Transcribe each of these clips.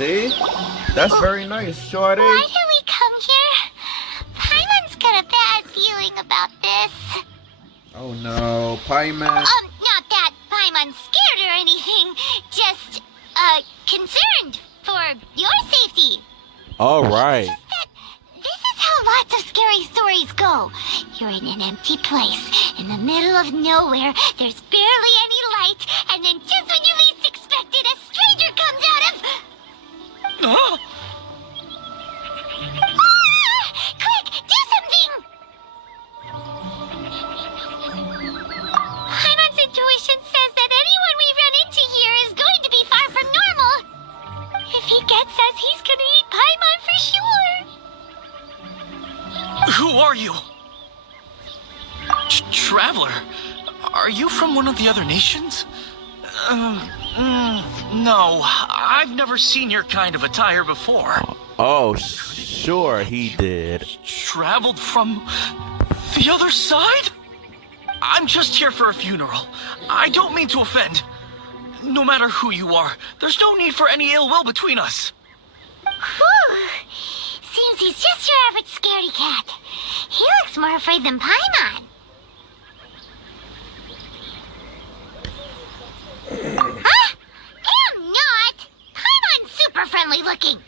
See? That's very nice, Shorty. Why did we come here? Paimon's got a bad feeling about this. Oh no, Paimon. Not that Paimon's scared or anything. Just, concerned for your safety. Alright. Just that this is how lots of scary stories go. You're in an empty place, in the middle of nowhere, there's barely any light, and then just when you least expect it, a stranger comes out of... Huh? Quick, do something! Paimon's intuition says that anyone we run into here is going to be far from normal. If he gets us, he's gonna eat Paimon for sure. Who are you? Traveler? Are you from one of the other nations? No, I've never seen your kind of attire before. Oh, sure he did. Traveled from the other side? I'm just here for a funeral. I don't mean to offend. No matter who you are, there's no need for any ill will between us. Whew. Seems he's just your average scaredy cat. He looks more afraid than Paimon. Huh? Am not! Paimon's super friendly looking.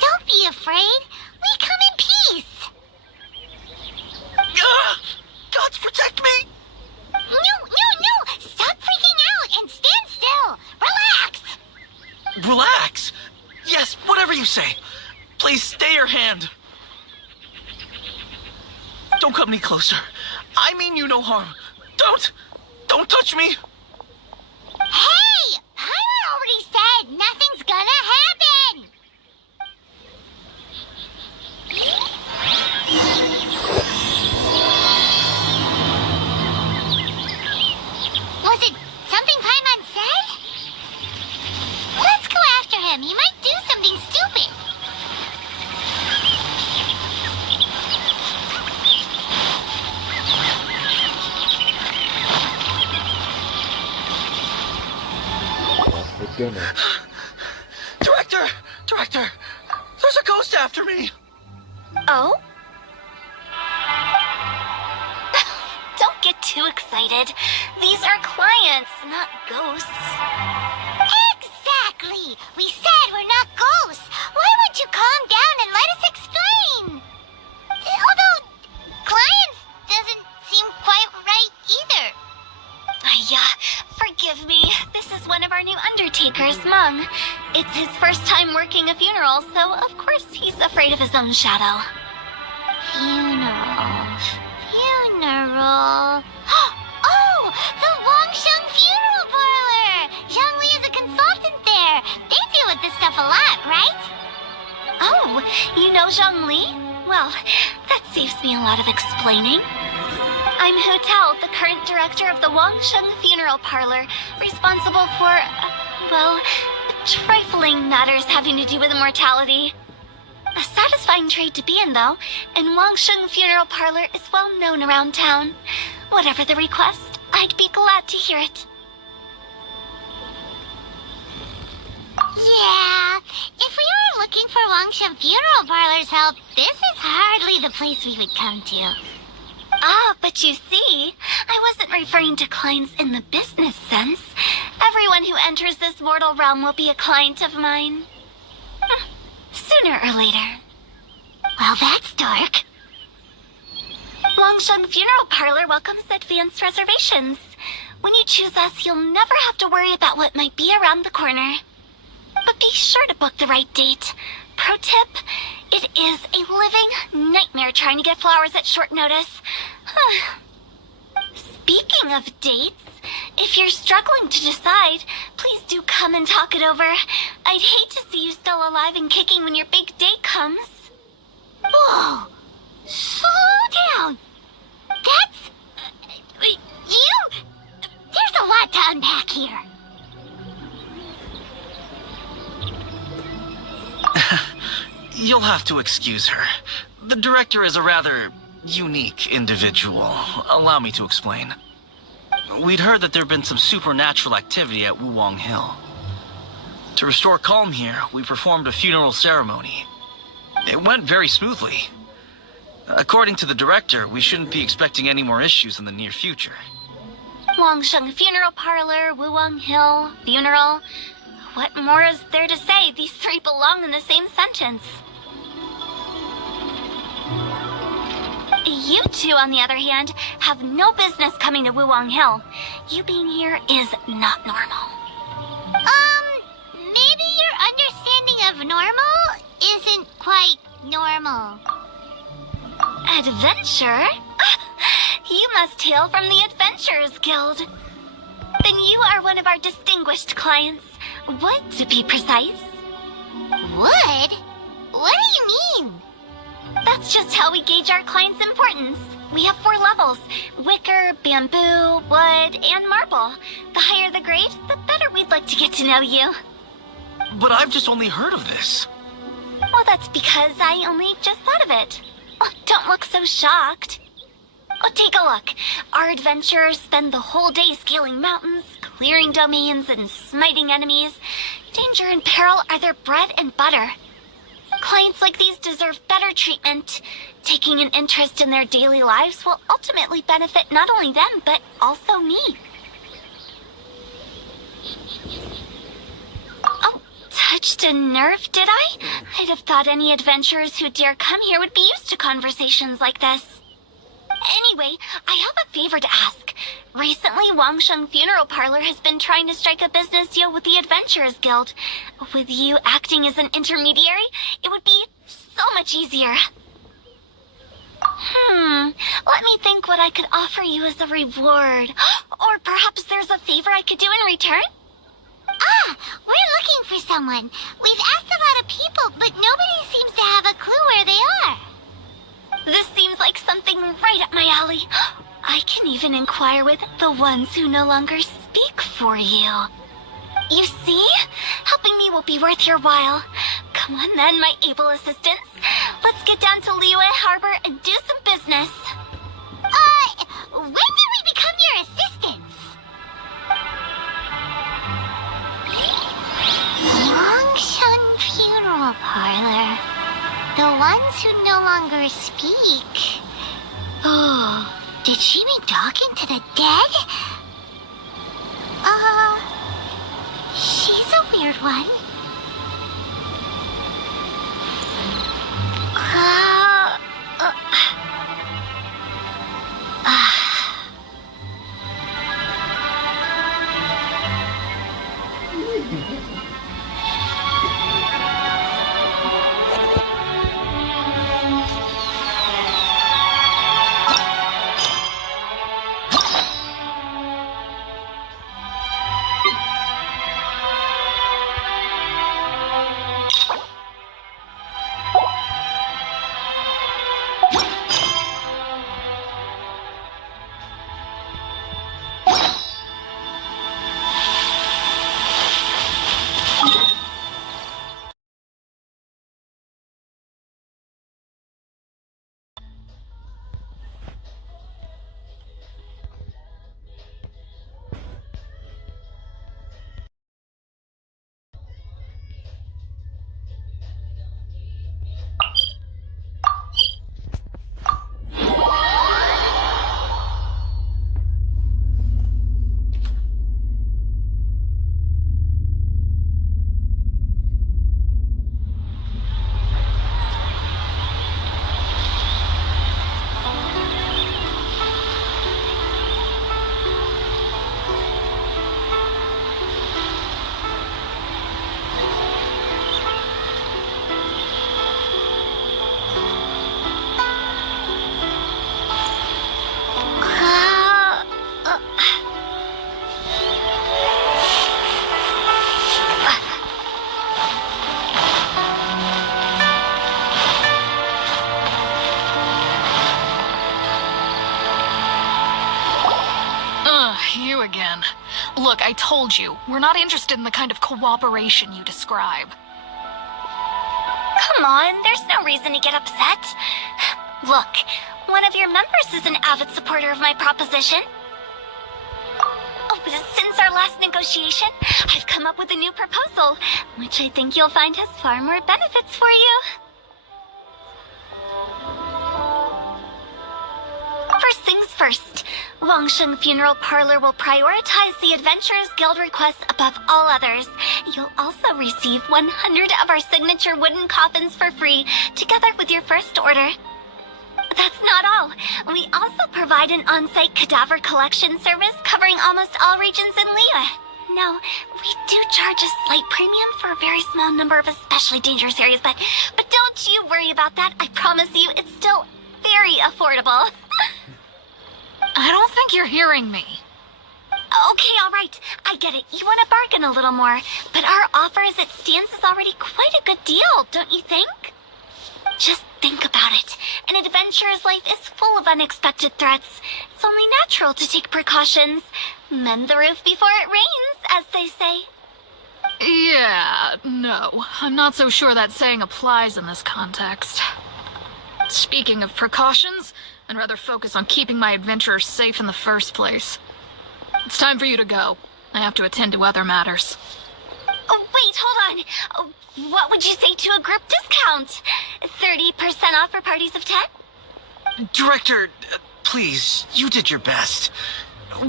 Don't be afraid. We come in peace. Gods protect me! No! Stop freaking out and stand still. Relax. Relax. Yes, whatever you say. Please stay your hand. Don't come any closer. I mean you no harm. Don't touch me. Hey! Paimon already said nothing's gonna happen. Was it something Paimon said? Let's go after him. He might do something stupid. For dinner. Director, there's a ghost after me. Oh? Don't get too excited. These are clients, not ghosts. Exactly! We said we're not ghosts. Why won't you calm down and let us explain? Although, clients doesn't seem quite right either. Forgive me. This is one of our new undertakers, Mung. It's his first time working a funeral, so of course he's afraid of his own shadow. Funeral. Oh! The Wangsheng Funeral Parlor! Zhangli is a consultant there. They deal with this stuff a lot, right? Oh, you know Zhangli? Well, that saves me a lot of explaining. I'm Hu Tao, the current director of the Wangsheng Funeral Parlor, responsible for, trifling matters having to do with immortality. A satisfying trade to be in, though, and Wangsheng Funeral Parlor is well known around town. Whatever the request, I'd be glad to hear it. Yeah, if we were looking for Wangsheng Funeral Parlor's help, this is hardly the place we would come to. Ah, but you see, I wasn't referring to clients in the business sense. Everyone who enters this mortal realm will be a client of mine. Sooner or later. Well, that's dark. Wangsheng Funeral Parlor welcomes advanced reservations. When you choose us, you'll never have to worry about what might be around the corner. But be sure to book the right date. Pro tip, it is a living nightmare trying to get flowers at short notice. Speaking of dates, if you're struggling to decide, please do come and talk it over. I'd hate to see you still alive and kicking when your big date comes. Whoa! Slow down! That's... you... There's a lot to unpack here. You'll have to excuse her. The director is a rather unique individual. Allow me to explain. We'd heard that there'd been some supernatural activity at Wuwang Hill. To restore calm here, we performed a funeral ceremony. It went very smoothly. According to the director, we shouldn't be expecting any more issues in the near future. Wangsheng Funeral Parlor, Wuwang Hill, funeral. What more is there to say? These three belong in the same sentence. You two, on the other hand, have no business coming to Wuwang Hill. You being here is not normal. Maybe your understanding of normal isn't quite normal. Adventure? You must hail from the Adventurers Guild. Then you are one of our distinguished clients. Wood, to be precise. Wood? What do you mean? That's just how we gauge our clients' importance. We have 4 levels: wicker, bamboo, wood, and marble. The higher the grade, the better we'd like to get to know you. But I've just only heard of this. Well, that's because I only just thought of it. Oh, don't look so shocked. Oh, take a look. Our adventurers spend the whole day scaling mountains, clearing domains, and smiting enemies. Danger and peril are their bread and butter. Clients like these deserve better treatment. Taking an interest in their daily lives will ultimately benefit not only them, but also me. Oh, touched a nerve, did I? I'd have thought any adventurers who dare come here would be used to conversations like this. Anyway, I have a favor to ask. Recently, Wangsheng Funeral Parlor has been trying to strike a business deal with the Adventurers Guild. With you acting as an intermediary, it would be so much easier. Let me think what I could offer you as a reward. Or perhaps there's a favor I could do in return? We're looking for someone. We've asked a lot of people, but nobody seems to have a clue where they are. This seems like something right up my alley. I can even inquire with the ones who no longer speak for you. You see? Helping me will be worth your while. Come on then, my able assistants. Let's get down to Liyue Harbor and do some business. When did we become your assistants? Longshun Funeral Parlor. The ones who no longer speak. Oh, did she be talking to the dead? She's a weird one. You again. Look, I told you, we're not interested in the kind of cooperation you describe. Come on, there's no reason to get upset. Look, one of your members is an avid supporter of my proposition. Since our last negotiation, I've come up with a new proposal, which I think you'll find has far more benefits for you. First things first, Wangsheng Funeral Parlor will prioritize the Adventurers Guild requests above all others. You'll also receive 100 of our signature wooden coffins for free, together with your first order. That's not all. We also provide an on-site cadaver collection service covering almost all regions in Liyue. No, we do charge a slight premium for a very small number of especially dangerous areas, but don't you worry about that. I promise you, it's still very affordable. I don't think you're hearing me. Okay, all right. I get it. You want to bargain a little more, but our offer as it stands is already quite a good deal, don't you think? Just think about it. An adventurer's life is full of unexpected threats. It's only natural to take precautions. Mend the roof before it rains, as they say. Yeah, no. I'm not so sure that saying applies in this context. Speaking of precautions, I'd rather focus on keeping my adventurers safe in the first place. It's time for you to go. I have to attend to other matters. Oh, wait, hold on. Oh, what would you say to a group discount? 30% off for parties of 10? Director, please, you did your best.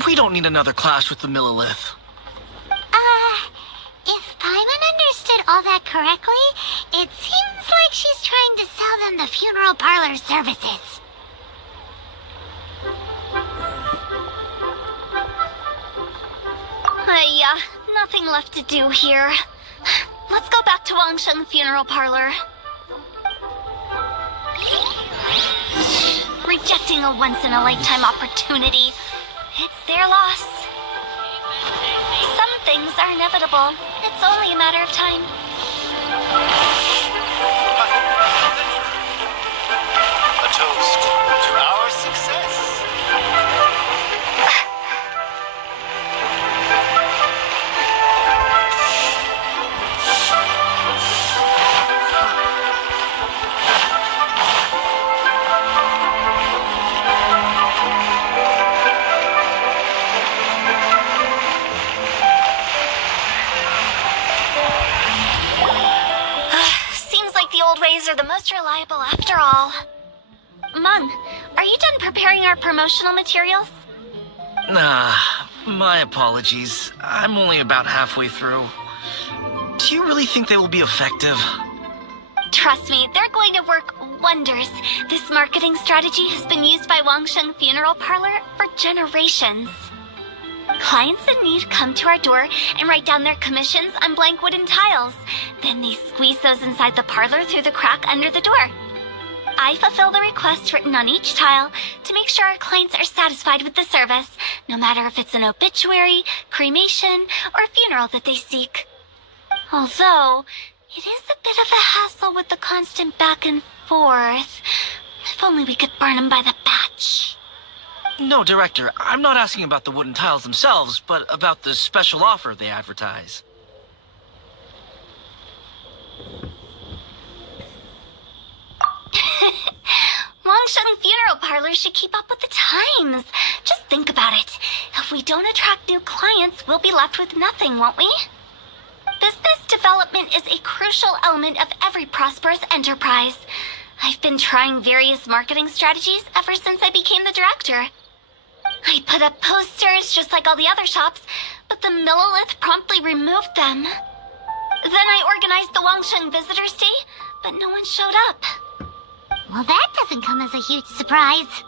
We don't need another clash with the Millilith. If Paimon understood all that correctly, it seems like she's trying to sell them the funeral parlor services. Nothing left to do here. Let's go back to Wangsheng Funeral Parlor. Rejecting a once-in-a-lifetime opportunity. It's their loss. Some things are inevitable. It's only a matter of time. A toast to our success. Seems like the old ways are the most reliable after all. Mung, are you done preparing our promotional materials? My apologies. I'm only about halfway through. Do you really think they will be effective? Trust me, they're going to work wonders. This marketing strategy has been used by Wangsheng Funeral Parlor for generations. Clients in need come to our door and write down their commissions on blank wooden tiles. Then they squeeze those inside the parlor through the crack under the door. I fulfill the requests written on each tile to make sure our clients are satisfied with the service, no matter if it's an obituary, cremation, or a funeral that they seek. Although, it is a bit of a hassle with the constant back and forth. If only we could burn them by the batch. No, Director, I'm not asking about the wooden tiles themselves, but about the special offer they advertise. Wangsheng Funeral Parlor should keep up with the times. Just think about it. If we don't attract new clients, we'll be left with nothing, won't we? Business development is a crucial element of every prosperous enterprise. I've been trying various marketing strategies ever since I became the director. I put up posters just like all the other shops, but the Millilith promptly removed them. Then I organized the Wangsheng Visitors Day, but no one showed up. Well, that doesn't come as a huge surprise.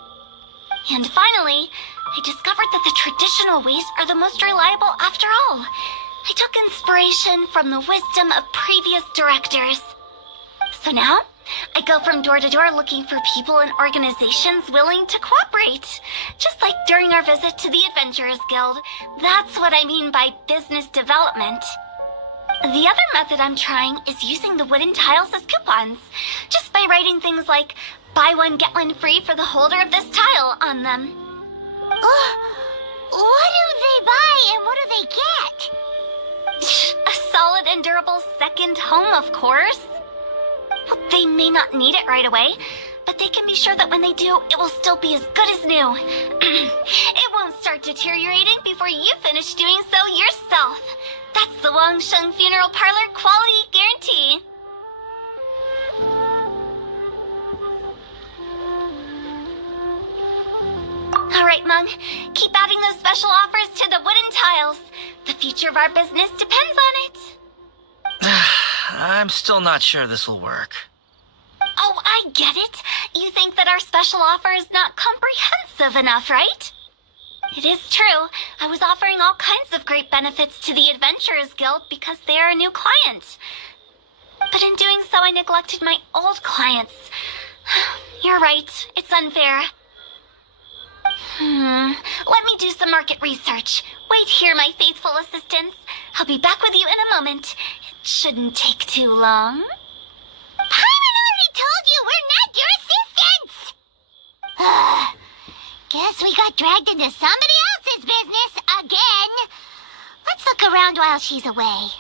And finally, I discovered that the traditional ways are the most reliable after all. I took inspiration from the wisdom of previous directors. So now, I go from door to door looking for people and organizations willing to cooperate. Just like during our visit to the Adventurers Guild. That's what I mean by business development. The other method I'm trying is using the wooden tiles as coupons. Just by writing things like, buy one, get one free for the holder of this tile on them. What do they buy and what do they get? A solid and durable second home, of course. Well, they may not need it right away, but they can be sure that when they do, it will still be as good as new. It won't start start deteriorating before you finish doing so yourself. That's the Wangsheng Funeral Parlor quality guarantee. Alright, Mung. Keep adding those special offers to the wooden tiles. The future of our business depends on it. I'm still not sure this will work. Oh, I get it. You think that our special offer is not comprehensive enough, right? It is true. I was offering all kinds of great benefits to the Adventurers Guild because they are a new client. But in doing so, I neglected my old clients. You're right. It's unfair. Let me do some market research. Wait here, my faithful assistants. I'll be back with you in a moment. It shouldn't take too long. Paimon already told you we're not your assistants! Guess we got dragged into somebody else's business again. Let's look around while she's away.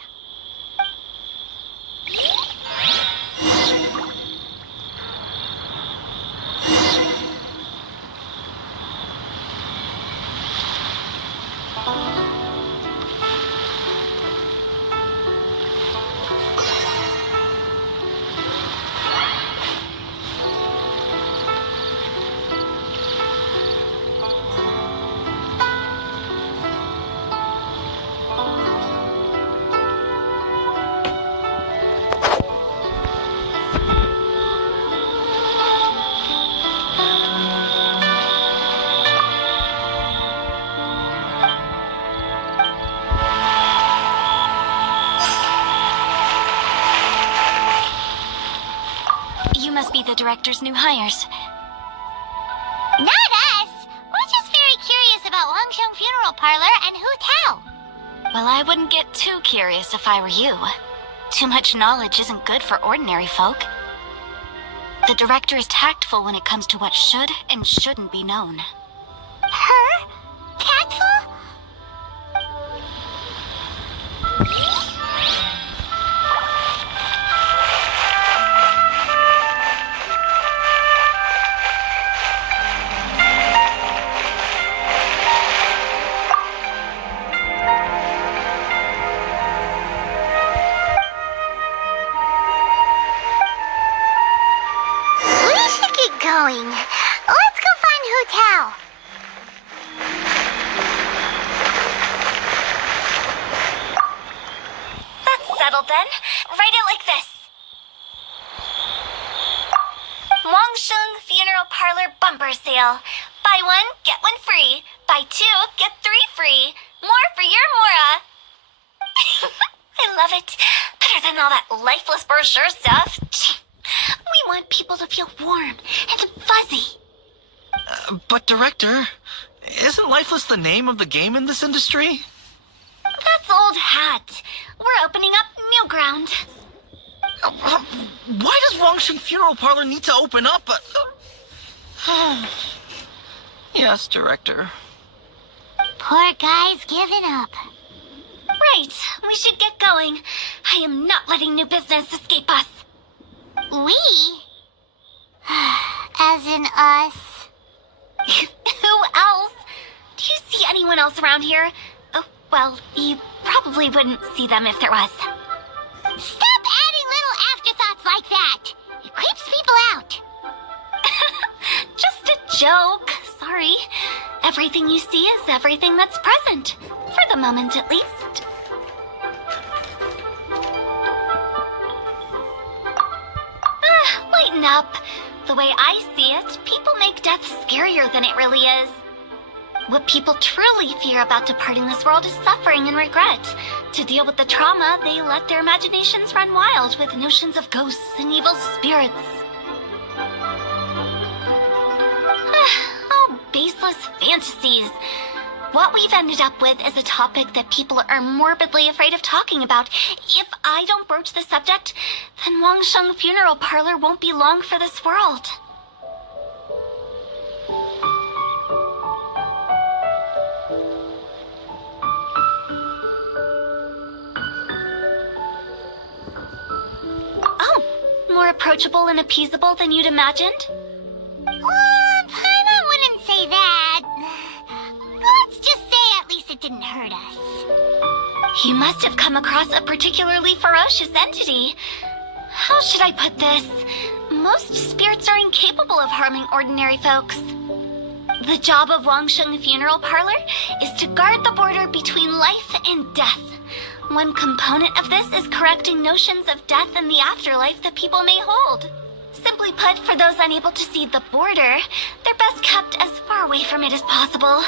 You must be the director's new hires. Not us! We're just very curious about Wangsheng Funeral Parlor and Hu Tao. Well, I wouldn't get too curious if I were you. Too much knowledge isn't good for ordinary folk. The director is tactful when it comes to what should and shouldn't be known. Her? Tactful? We should get going. Let's go find Hu Tao. That's settled then. Write it like this. Wangsheng Funeral Parlor Bumper Sale. Buy one, get one free. Buy two, get three free. More for your Mora. I love it. Better than all that lifeless brochure stuff. We want people to feel warm and fuzzy. But Director, isn't Lifeless the name of the game in this industry? That's old hat. We're opening up new ground. Why does Wangsheng Funeral Parlor need to open up? Yes, Director. Poor guy's giving up. Right, we should get going. I am not letting new business escape us. We? As in us. Who else? Do you see anyone else around here? Oh, well, you probably wouldn't see them if there was. Stop adding little afterthoughts like that. It creeps people out. Just a joke. Sorry. Everything you see is everything that's present. For the moment, at least. Lighten up. The way I see it, people make death scarier than it really is. What people truly fear about departing this world is suffering and regret. To deal with the trauma, they let their imaginations run wild with notions of ghosts and evil spirits. Oh, baseless fantasies. What we've ended up with is a topic that people are morbidly afraid of talking about. If I don't broach the subject, then Wangsheng Funeral Parlor won't be long for this world. Oh, more approachable and appeasable than you'd imagined? Paimon wouldn't say that. Let's You must have come across a particularly ferocious entity. How should I put this? Most spirits are incapable of harming ordinary folks. The job of Wangsheng Funeral Parlor is to guard the border between life and death. One component of this is correcting notions of death and the afterlife that people may hold. Simply put, for those unable to see the border, they're best kept as far away from it as possible.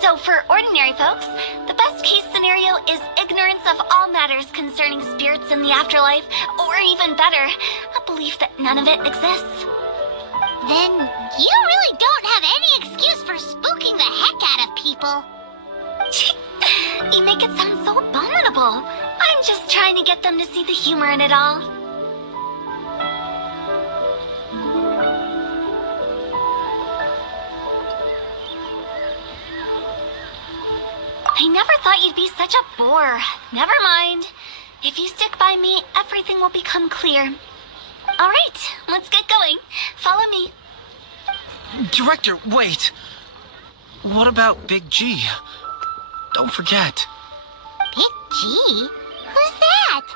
So for ordinary folks, the best case scenario is ignorance of all matters concerning spirits in the afterlife, or even better, a belief that none of it exists. Then you really don't have any excuse for spooking the heck out of people. You make it sound so abominable. I'm just trying to get them to see the humor in it all. I never thought you'd be such a bore. Never mind. If you stick by me, everything will become clear. All right, let's get going. Follow me. Director, wait. What about Big G? Don't forget. Big G? Who's that?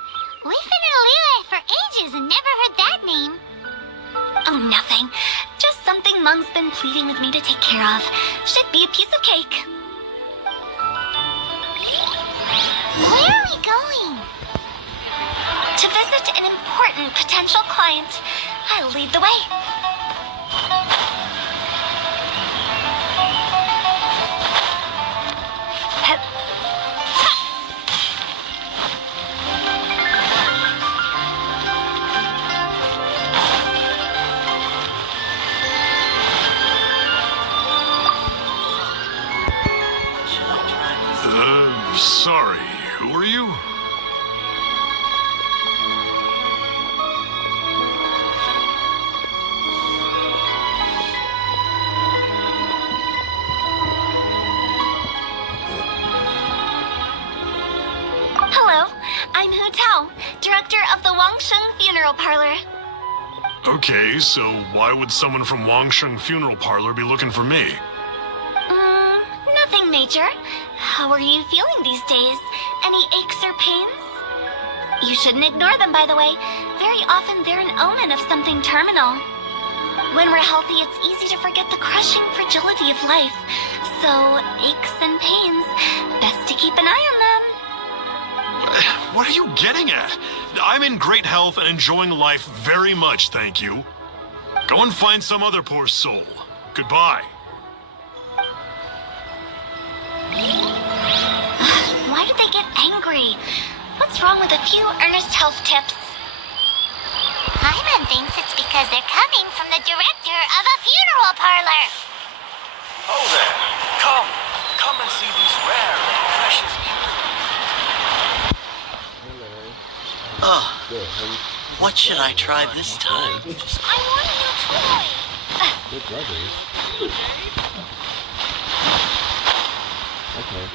We've been in Liyue for ages and never heard that name. Oh, nothing. Just something Mung's been pleading with me to take care of. Should be a piece of cake. Where are we going? To visit an important potential client. I'll lead the way. Sorry, who are you? Hello, I'm Hu Tao, director of the Wangsheng Funeral Parlor. Okay, so why would someone from Wangsheng Funeral Parlor be looking for me? Nothing major. How are you feeling these days? Any aches or pains? You shouldn't ignore them, by the way. Very often they're an omen of something terminal. When we're healthy, it's easy to forget the crushing fragility of life. So, aches and pains, best to keep an eye on them. What are you getting at? I'm in great health and enjoying life very much, thank you. Go and find some other poor soul. Goodbye. Why did they get angry? What's wrong with a few earnest health tips? Hyman thinks it's because they're coming from the director of a funeral parlor. Oh there. Come and see these rare and precious What should I try this time? I want a new toy. Good brothers. Okay.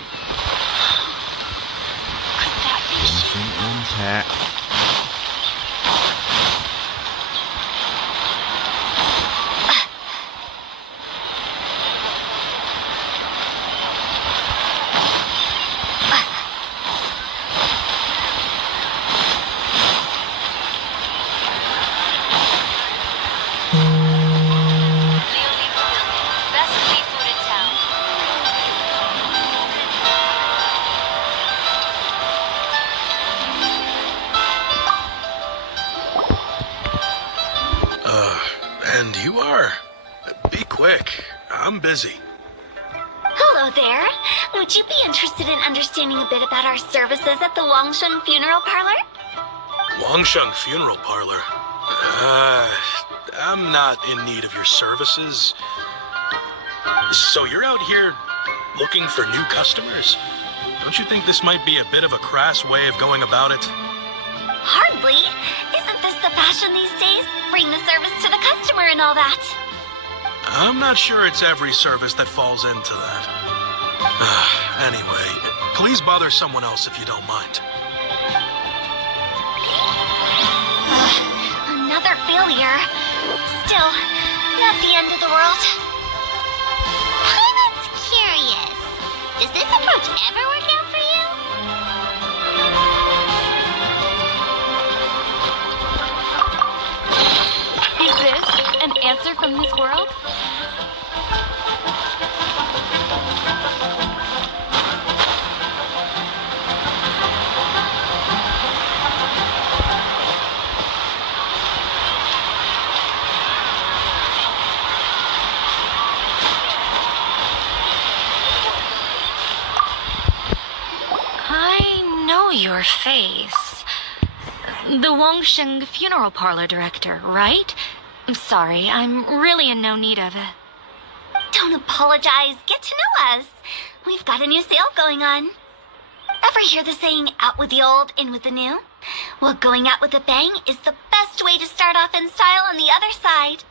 Genshin Impact. And you are? Be quick. I'm busy. Hello there. Would you be interested in understanding a bit about our services at the Wangsheng Funeral Parlor? Wangsheng Funeral Parlor? I'm not in need of your services. So you're out here looking for new customers? Don't you think this might be a bit of a crass way of going about it? Hardly. Isn't this the fashion these days? Bring the service to the customer and all that. I'm not sure it's every service that falls into that. Anyway, please bother someone else if you don't mind. Another failure. Still, not the end of the world. Hyman's curious. Does this approach ever work out for you? from this world? I know your face. The Wangsheng funeral parlor director, right? I'm sorry, I'm really in no need of it. Don't apologize. Get to know us. We've got a new sale going on. Ever hear the saying, out with the old, in with the new? Well, going out with a bang is the best way to start off in style on the other side.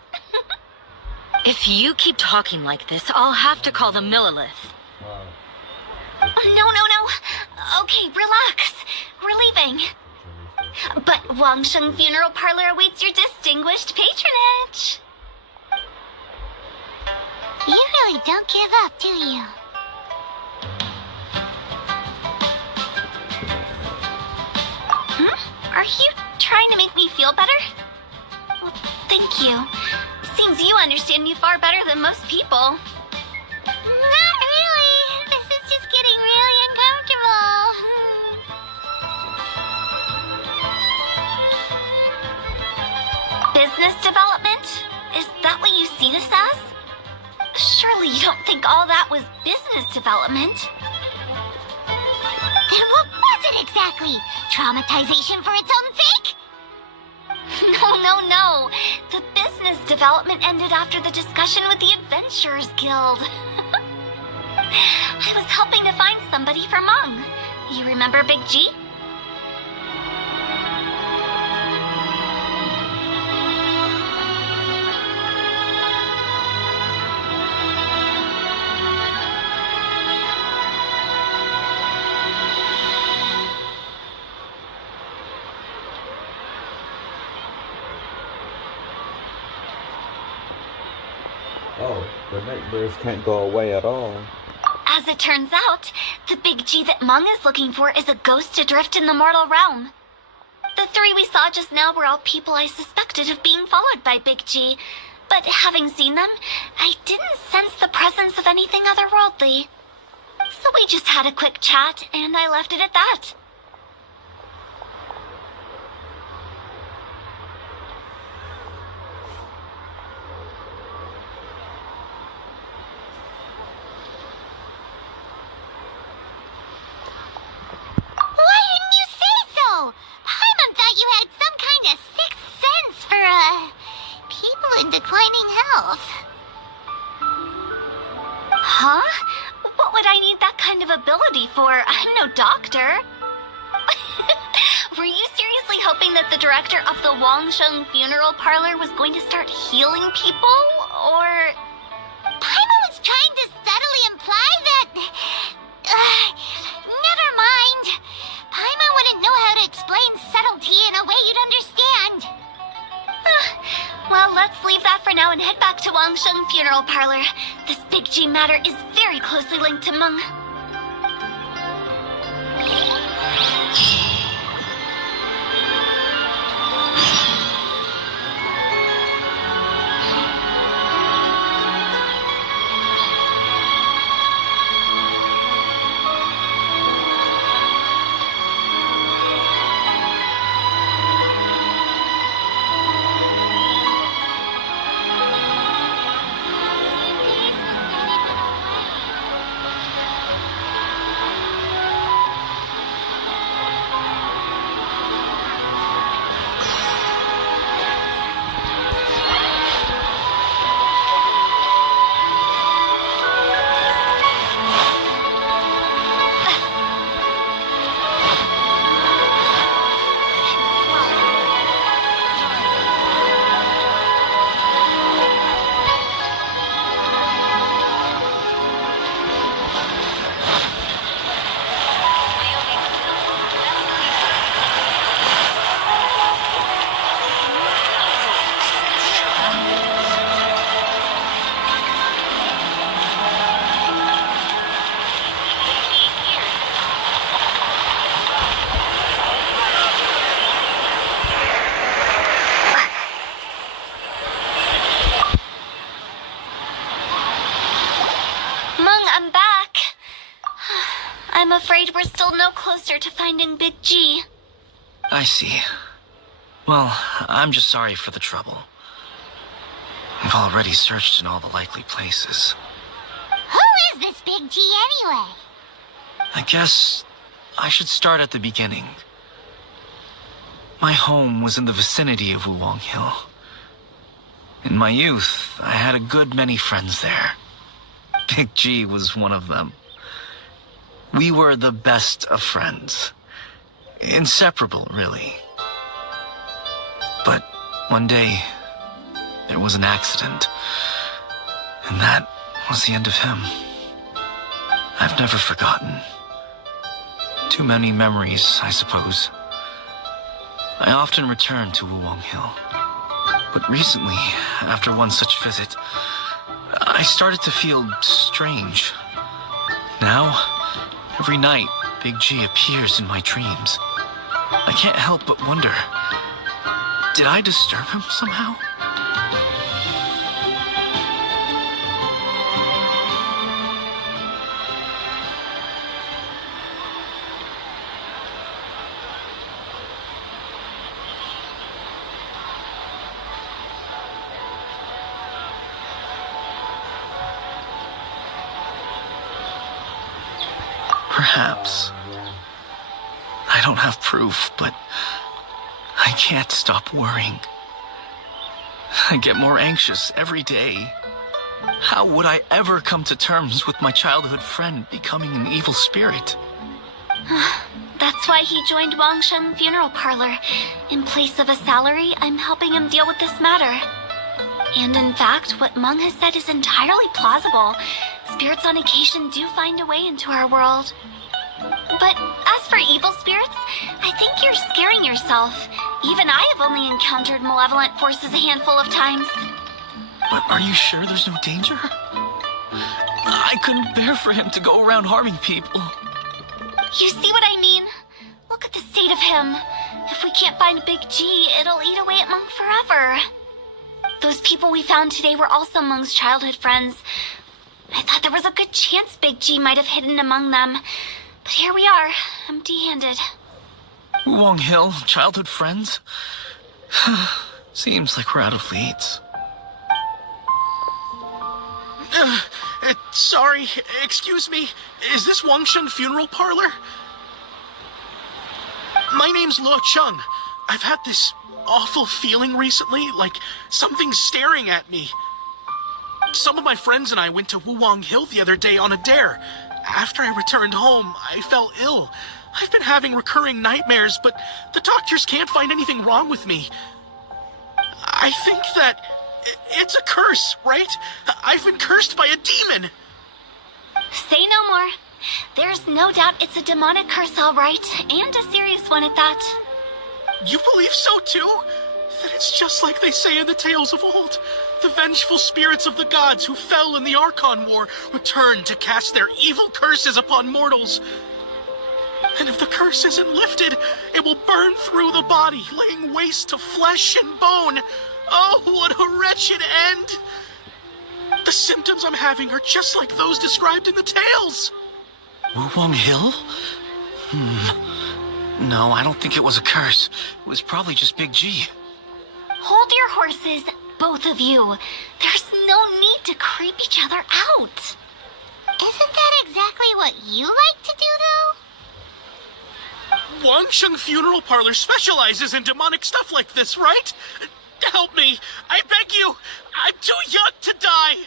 If you keep talking like this, I'll have to call the Millilith. No. Okay, relax. We're leaving. But Wangsheng Funeral Parlor awaits your distinguished patronage. You really don't give up, do you? Are you trying to make me feel better? Well, thank you. Seems you understand me far better than most people. Not really. This is just getting really uncomfortable. Business development? Is that what you see this as? Surely you don't think all that was business development. Then what was it exactly? Traumatization for its own sake? No. The business development ended after the discussion with the Adventurers Guild. I was helping to find somebody for Mung. You remember Big G? Oh, the nightmares can't go away at all. As it turns out, the Big G that Mung is looking for is a ghost adrift in the mortal realm. The three we saw just now were all people I suspected of being followed by Big G, but having seen them, I didn't sense the presence of anything otherworldly. So we just had a quick chat, and I left it at that. Why didn't you say so? Paimon thought you had some kind of sixth sense for, people in declining health. Huh? What would I need that kind of ability for? I'm no doctor. Were you seriously hoping that the director of the Wangsheng Funeral Parlor was going to start healing people? Or... Paimon was trying to subtly imply that... never mind. Paimon wouldn't know how to explain subtlety in a way you'd understand. Well, let's leave that for now and head back to Wangsheng Funeral Parlor. This Big G matter is very closely linked to Mung. travel no closer to finding Big G. I see. Well, I'm just sorry for the trouble. We've already searched in all the likely places. Who is this Big G anyway? I guess I should start at the beginning. My home was in the vicinity of Wuwang Hill. In my youth, I had a good many friends there. Big G was one of them. We were the best of friends. Inseparable, really. But one day, there was an accident. And that was the end of him. I've never forgotten. Too many memories, I suppose. I often return to Wuwang Hill. But recently, after one such visit, I started to feel strange. Now, every night, Big G appears in my dreams. I can't help but wonder, did I disturb him somehow? Perhaps. I don't have proof, but I can't stop worrying. I get more anxious every day. How would I ever come to terms with my childhood friend becoming an evil spirit? That's why he joined Wangsheng Funeral Parlor. In place of a salary, I'm helping him deal with this matter. And in fact, what Meng has said is entirely plausible. Spirits on occasion do find a way into our world. But as for evil spirits, I think you're scaring yourself. Even I have only encountered malevolent forces a handful of times. But are you sure there's no danger? I couldn't bear for him to go around harming people. You see what I mean? Look at the state of him. If we can't find Big G, it'll eat away at Meng forever. Those people we found today were also Meng's childhood friends. I thought there was a good chance Big G might have hidden among them. But here we are, empty-handed. Wuwang Hill, childhood friends? Seems like we're out of leads. Sorry, excuse me. Is this Wangsheng Funeral Parlor? My name's Luo Chung. I've had this awful feeling recently, like something's staring at me. Some of my friends and I went to Wuwang Hill the other day on a dare. After I returned home, I fell ill. I've been having recurring nightmares, but the doctors can't find anything wrong with me. I think that it's a curse, right? I've been cursed by a demon. Say no more. There's no doubt it's a demonic curse, all right, and a serious one at that. You believe so too? Then it's just like they say in the tales of old. The vengeful spirits of the gods who fell in the Archon War return to cast their evil curses upon mortals. And if the curse isn't lifted, it will burn through the body, laying waste to flesh and bone. Oh, what a wretched end! The symptoms I'm having are just like those described in the tales. Wuwang Hill? No, I don't think it was a curse. It was probably just Big G. Hold your horses, both of you. There's no need to creep each other out. Isn't that exactly what you like to do, though? Wangsheng Funeral Parlor specializes in demonic stuff like this, right? Help me. I beg you. I'm too young to die.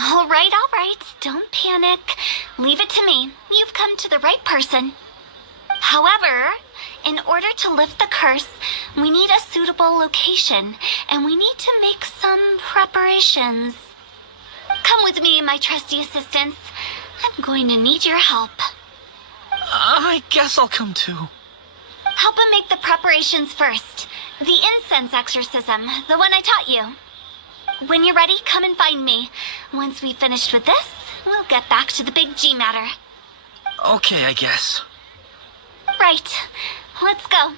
All right. Don't panic. Leave it to me. You've come to the right person. However, in order to lift the curse, we need a suitable location, and we need to make some preparations. Come with me, my trusty assistants. I'm going to need your help. I guess I'll come too. Help him make the preparations first. The incense exorcism, the one I taught you. When you're ready, come and find me. Once we've finished with this, we'll get back to the Big G matter. Okay, I guess. Right. Let's go.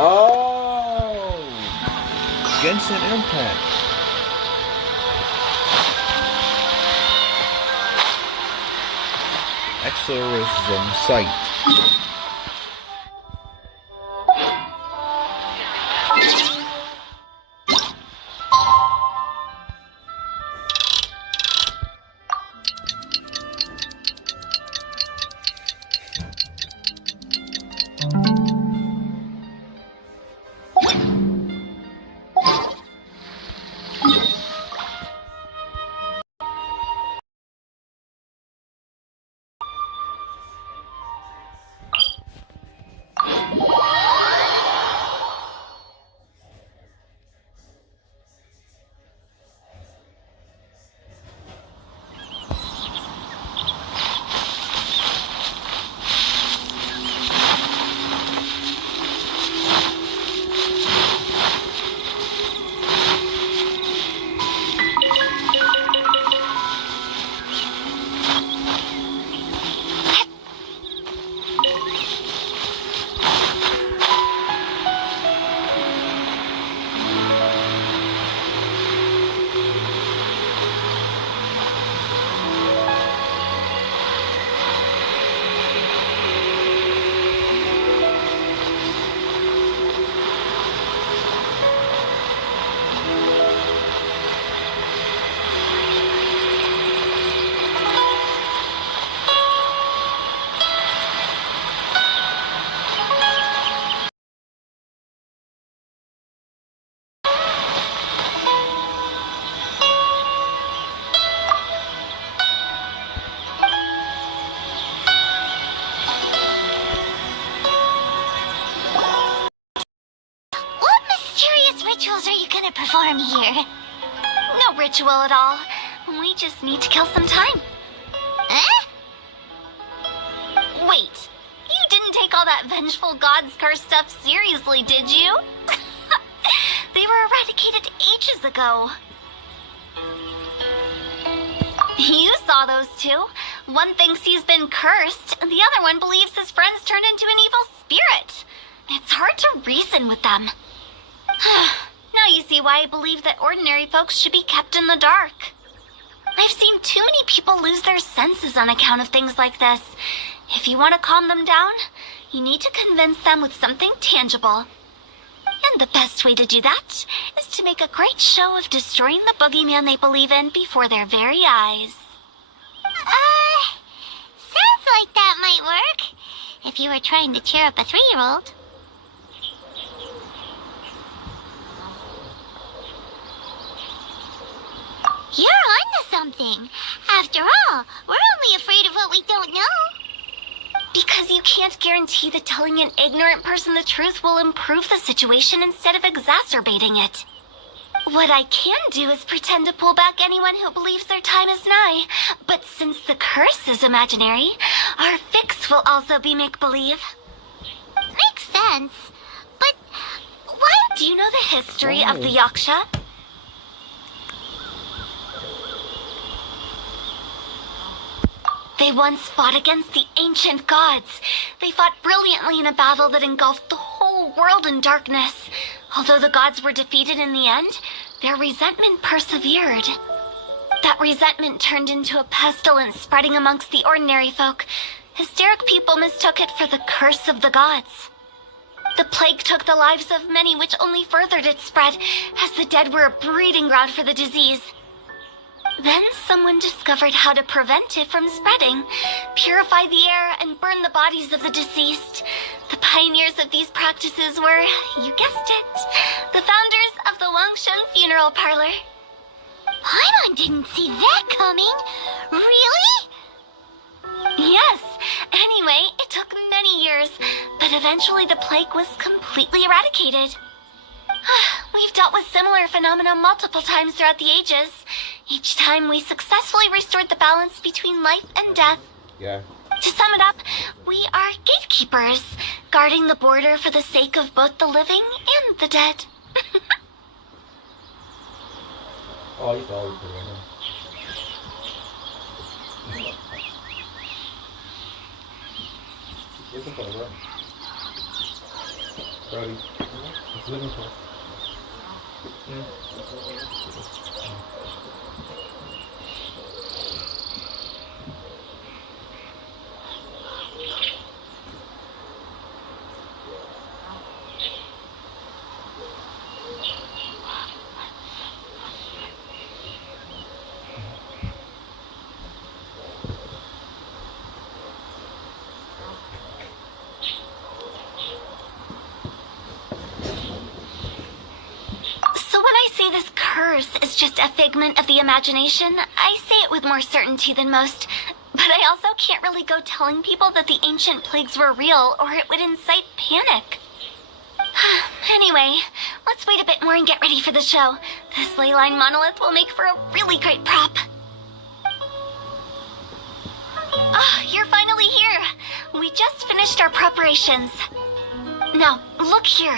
Oh! Genshin Impact. Exorcism site. What mysterious rituals are you gonna perform here? No ritual at all. We just need to kill some time. Huh? Wait, you didn't take all that vengeful God's curse stuff seriously, did you? They were eradicated ages ago. You saw those two. One thinks he's been cursed, and the other one believes his friends turned into an evil spirit. It's hard to reason with them. Now you see why I believe that ordinary folks should be kept in the dark. I've seen too many people lose their senses on account of things like this. If you want to calm them down, you need to convince them with something tangible. And the best way to do that is to make a great show of destroying the boogeyman they believe in before their very eyes. Sounds like that might work. If you were trying to cheer up a 3-year-old. You're onto something. After all, we're only afraid of what we don't know. Because you can't guarantee that telling an ignorant person the truth will improve the situation instead of exacerbating it. What I can do is pretend to pull back anyone who believes their time is nigh. But since the curse is imaginary, our fix will also be make-believe. Makes sense. But why? Do you know the history of the Yaksha? They once fought against the ancient gods. They fought brilliantly in a battle that engulfed the whole world in darkness. Although the gods were defeated in the end, their resentment persevered. That resentment turned into a pestilence spreading amongst the ordinary folk. Hysteric people mistook it for the curse of the gods. The plague took the lives of many, which only furthered its spread, as the dead were a breeding ground for the disease. Then someone discovered how to prevent it from spreading, purify the air, and burn the bodies of the deceased. The pioneers of these practices were, you guessed it, the founders of the Wangsheng Funeral Parlor. Paimon didn't see that coming. Really? Yes. Anyway, it took many years, but eventually the plague was completely eradicated. We've dealt with similar phenomena multiple times throughout the ages. Each time we successfully restored the balance between life and death. Yeah. To sum it up, we are gatekeepers, guarding the border for the sake of both the living and the dead. Oh, he's always doing it. It's over. Brody. It's living for. So when I say this curse is just a figment of the imagination, I say it with more certainty than most. But I also can't really go telling people that the ancient plagues were real, or it would incite panic. Anyway, let's wait a bit more and get ready for the show. This leyline monolith will make for a really great prop. Oh, you're finally here. We just finished our preparations. Now, look here.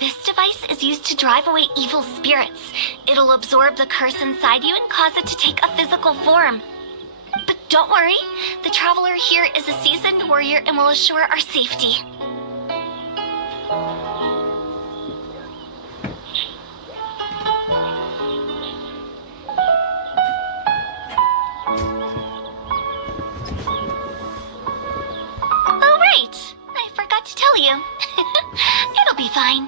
This device is used to drive away evil spirits. It'll absorb the curse inside you and cause it to take a physical form. But don't worry, the traveler here is a seasoned warrior and will assure our safety. Oh, right. I forgot to tell you. It'll be fine.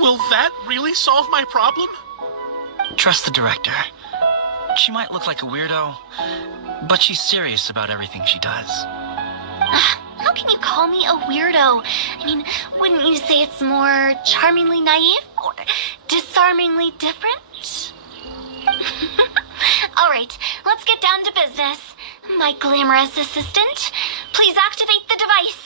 Will that really solve my problem? Trust the director. She might look like a weirdo, but she's serious about everything she does. How can you call me a weirdo? I mean, wouldn't you say it's more charmingly naive or disarmingly different? All right, let's get down to business. My glamorous assistant, please activate the device.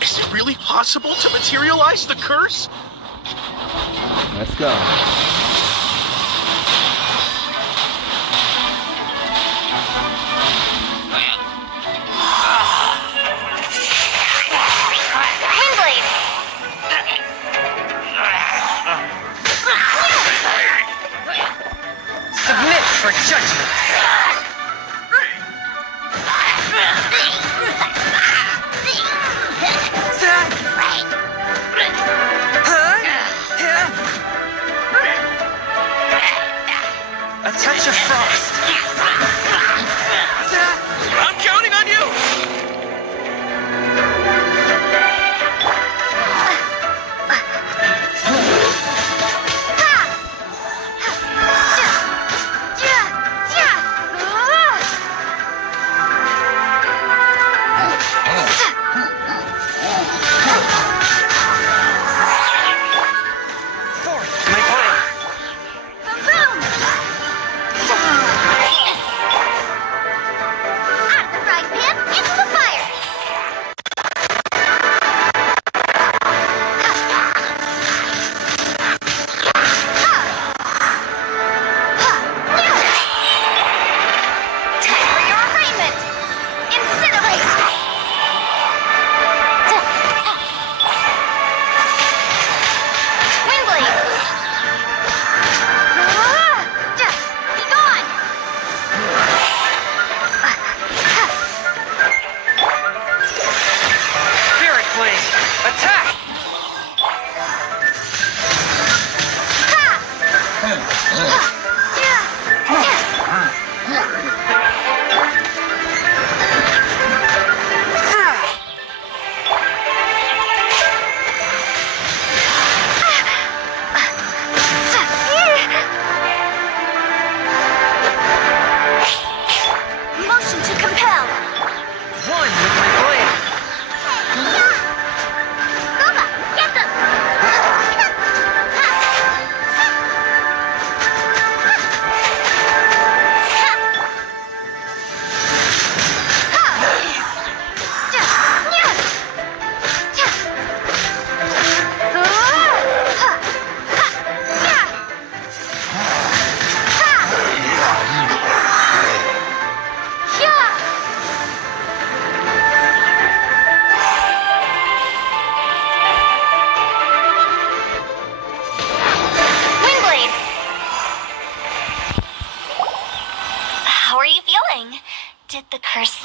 Is it really possible to materialize the curse? Let's go. Submit for judgment!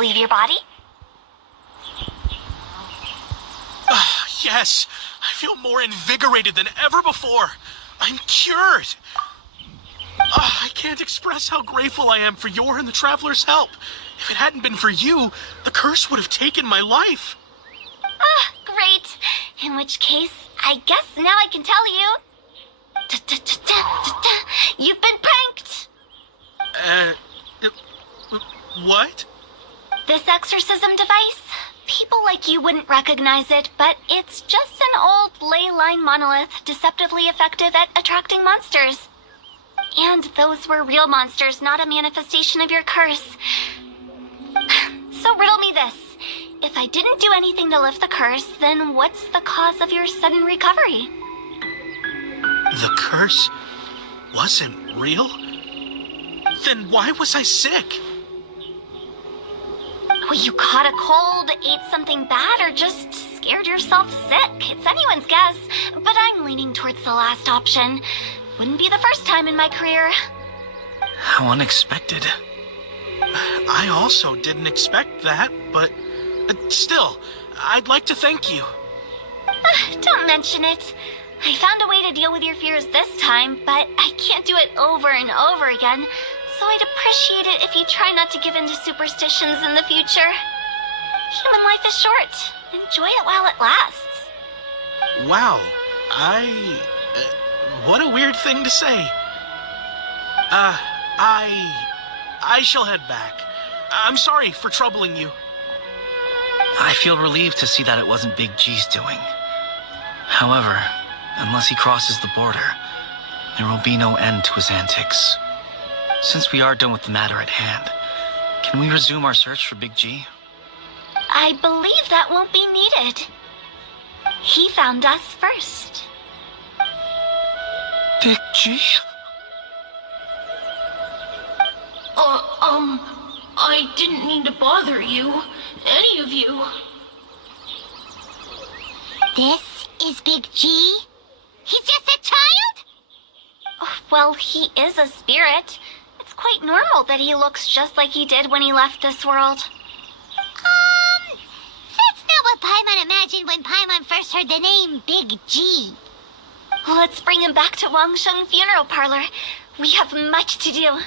leave your body? Ah, yes. I feel more invigorated than ever before. I'm cured. I can't express how grateful I am for your and the Traveler's help. If it hadn't been for you, the curse would have taken my life. Ah, great. In which case, I guess now I can tell you. You've been pranked. What? This exorcism device, people like you wouldn't recognize it, but it's just an old ley line monolith deceptively effective at attracting monsters. And those were real monsters, not a manifestation of your curse. So riddle me this. If I didn't do anything to lift the curse, then what's the cause of your sudden recovery? The curse wasn't real? Then why was I sick? Well, you caught a cold, ate something bad, or just scared yourself sick. It's anyone's guess, but I'm leaning towards the last option. Wouldn't be the first time in my career. How unexpected. I also didn't expect that, but still, I'd like to thank you. Don't mention it. I found a way to deal with your fears this time, but I can't do it over and over again, so I'd appreciate it if you try not to give in to superstitions in the future. Human life is short. Enjoy it while it lasts. Wow, what a weird thing to say. I shall head back. I'm sorry for troubling you. I feel relieved to see that it wasn't Big G's doing. However, unless he crosses the border, there will be no end to his antics. Since we are done with the matter at hand, can we resume our search for Big G? I believe that won't be needed. He found us first. Big G? I didn't mean to bother you. Any of you. This is Big G? He's just a child? Well, he is a spirit. It's quite normal that he looks just like he did when he left this world. That's not what Paimon imagined when Paimon first heard the name Big G. Let's bring him back to Wangsheng Funeral Parlor. We have much to do.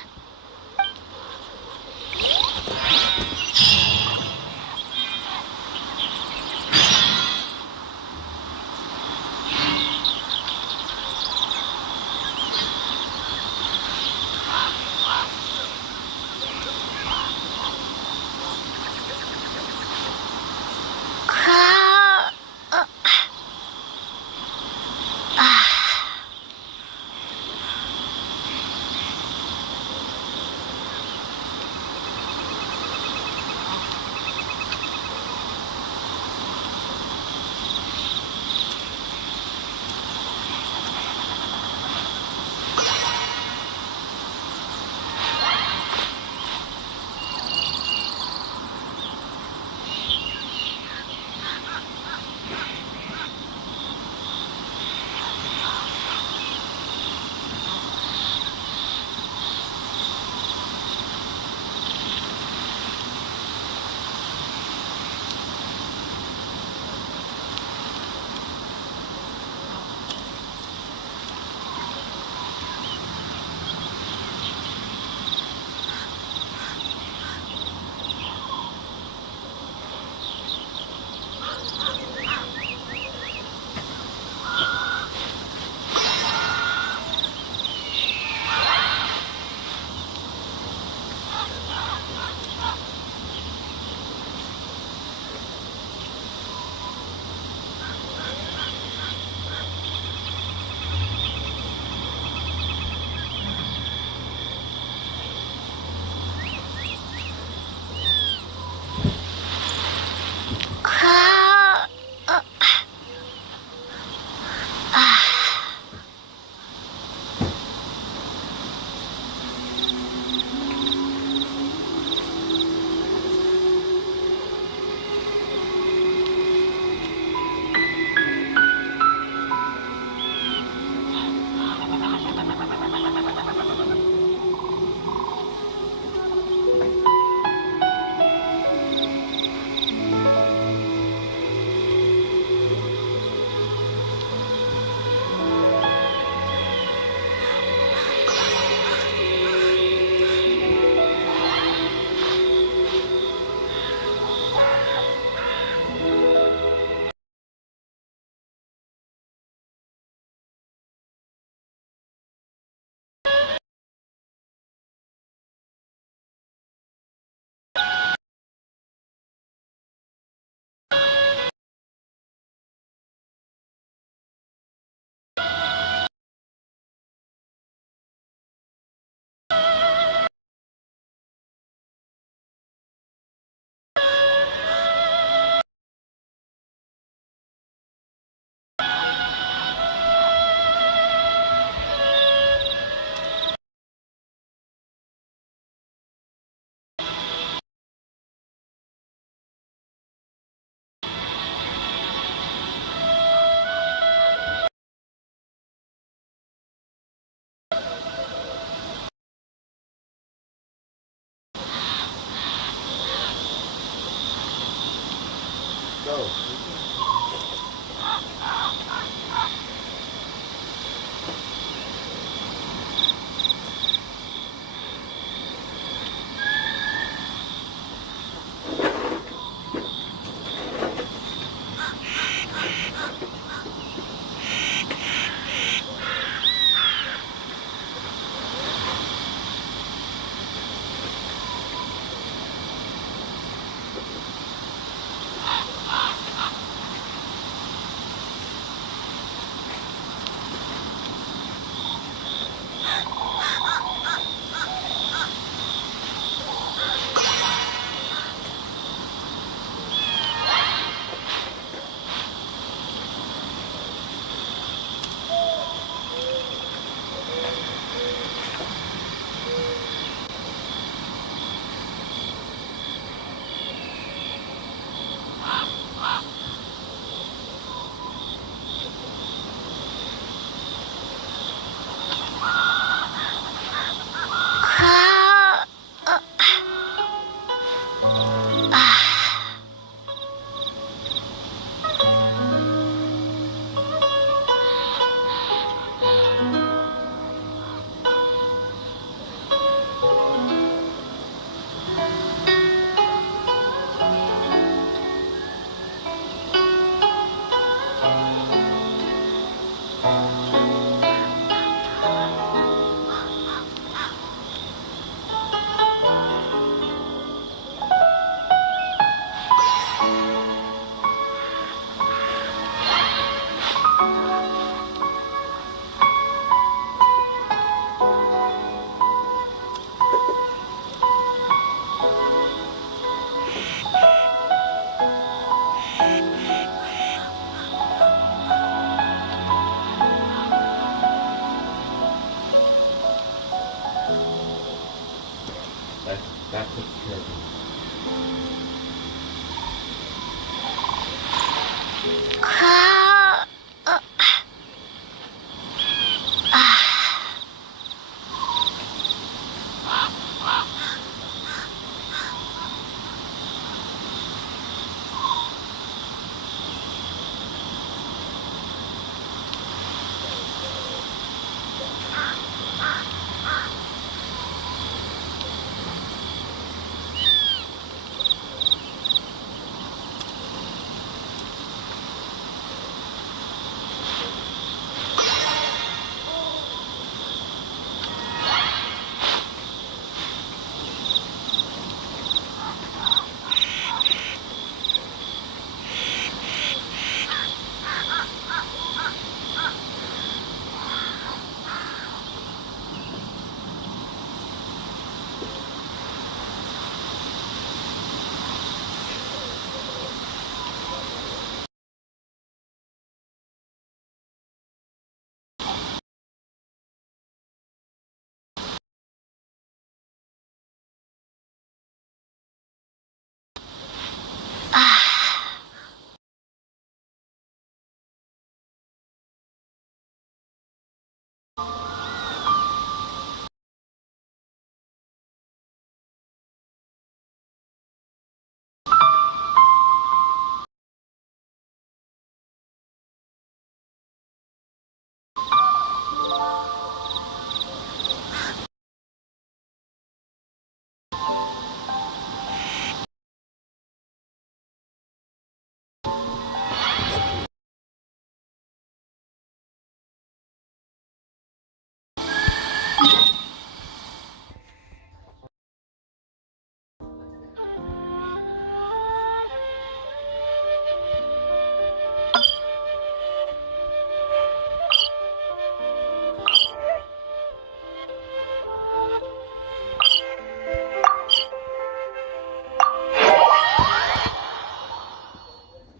That takes care of it.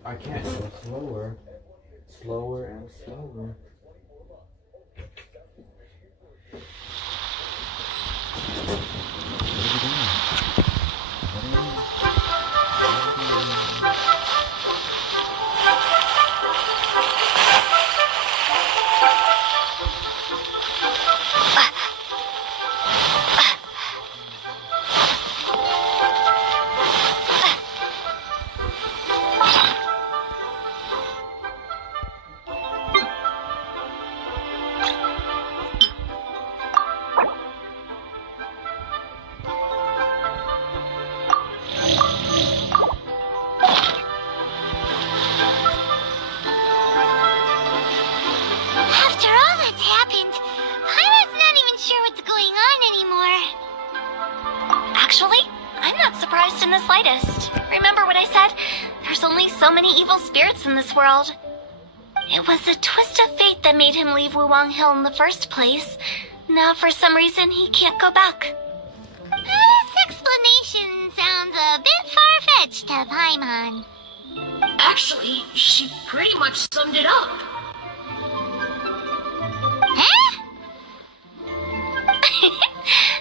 I can't go slower. Slower and slower. After all that's happened, Paimon's not even sure what's going on anymore. Actually, I'm not surprised in the slightest. Remember what I said? There's only so many evil spirits in this world. It was a twist of fate that made him leave Wuwang Hill in the first place. Now, for some reason, he can't go back. This explanation sounds a bit far-fetched to Paimon. Actually, she pretty much summed it up. Huh?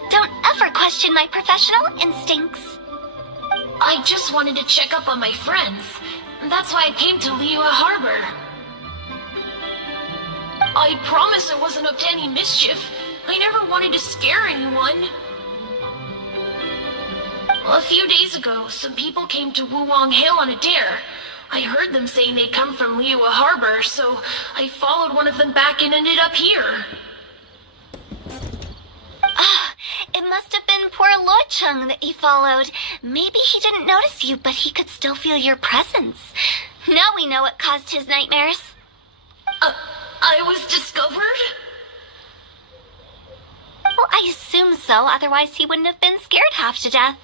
Don't ever question my professional instincts. I just wanted to check up on my friends. That's why I came to Liyue Harbor. I promise I wasn't up to any mischief. I never wanted to scare anyone. A few days ago, some people came to Wuwang Hill on a dare. I heard them saying they'd come from Liyue Harbor, so I followed one of them back and ended up here. It must have been poor Lo Chung that you followed. Maybe he didn't notice you, but he could still feel your presence. Now we know what caused his nightmares. I was discovered? Well, I assume so, otherwise he wouldn't have been scared half to death.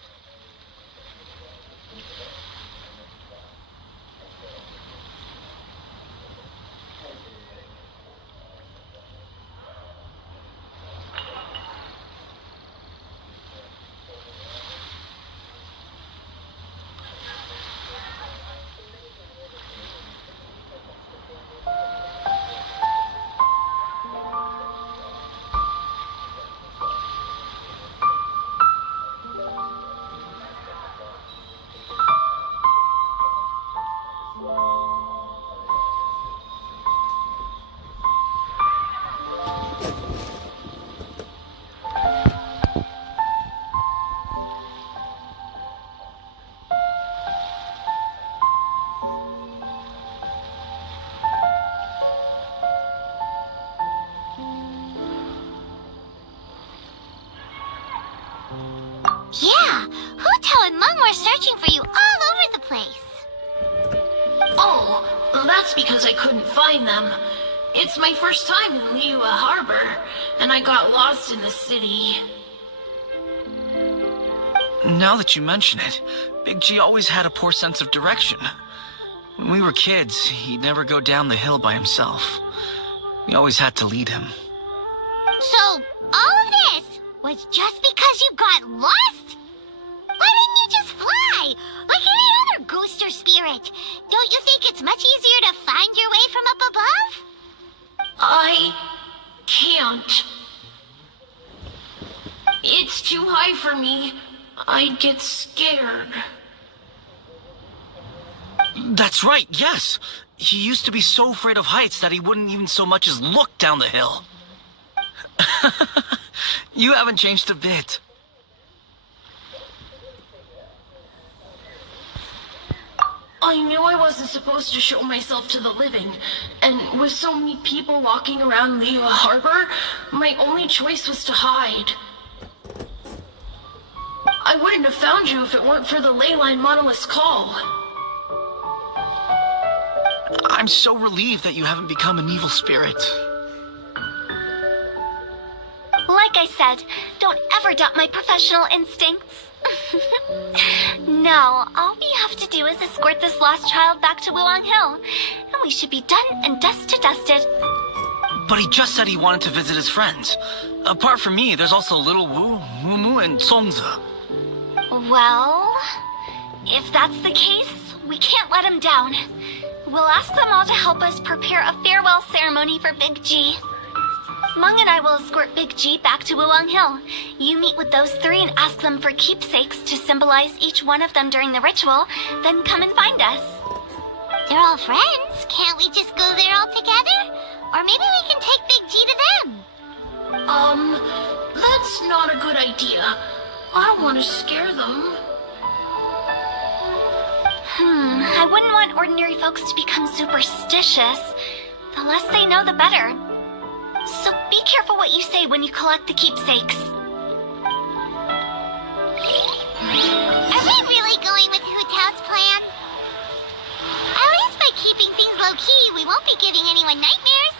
Yeah, Huto and Mung were searching for you all over the place. Oh, that's because I couldn't find them. It's my first time in Liyue Harbor, and I got lost in the city. Now that you mention it, Big G always had a poor sense of direction. When we were kids, he'd never go down the hill by himself. We always had to lead him. So, all of this was just because you got lost? Why didn't you just fly? Like any other ghost or spirit? Don't you think it's much easier to find your way from up above? I can't. It's too high for me. I'd get scared. That's right, yes. He used to be so afraid of heights that he wouldn't even so much as look down the hill. You haven't changed a bit. I knew I wasn't supposed to show myself to the living, and with so many people walking around Liyue Harbor, my only choice was to hide. I wouldn't have found you if it weren't for the Leyline Monolith's call. I'm so relieved that you haven't become an evil spirit. Like I said, don't ever doubt my professional instincts. Now, all we have to do is escort this lost child back to Wuang Hill, and we should be done and dusted. But he just said he wanted to visit his friends. Apart from me, there's also Little Wu, Mumu, and Songza. Well, if that's the case, we can't let him down. We'll ask them all to help us prepare a farewell ceremony for Big G. Mung and I will escort Big G back to Wuang Hill. You meet with those three and ask them for keepsakes to symbolize each one of them during the ritual, then come and find us. They're all friends. Can't we just go there all together? Or maybe we can take Big G to them. That's not a good idea. I want to scare them. I wouldn't want ordinary folks to become superstitious. The less they know, the better. So be careful what you say when you collect the keepsakes. Are we really going with Hutao's plan? At least by keeping things low-key, we won't be giving anyone nightmares.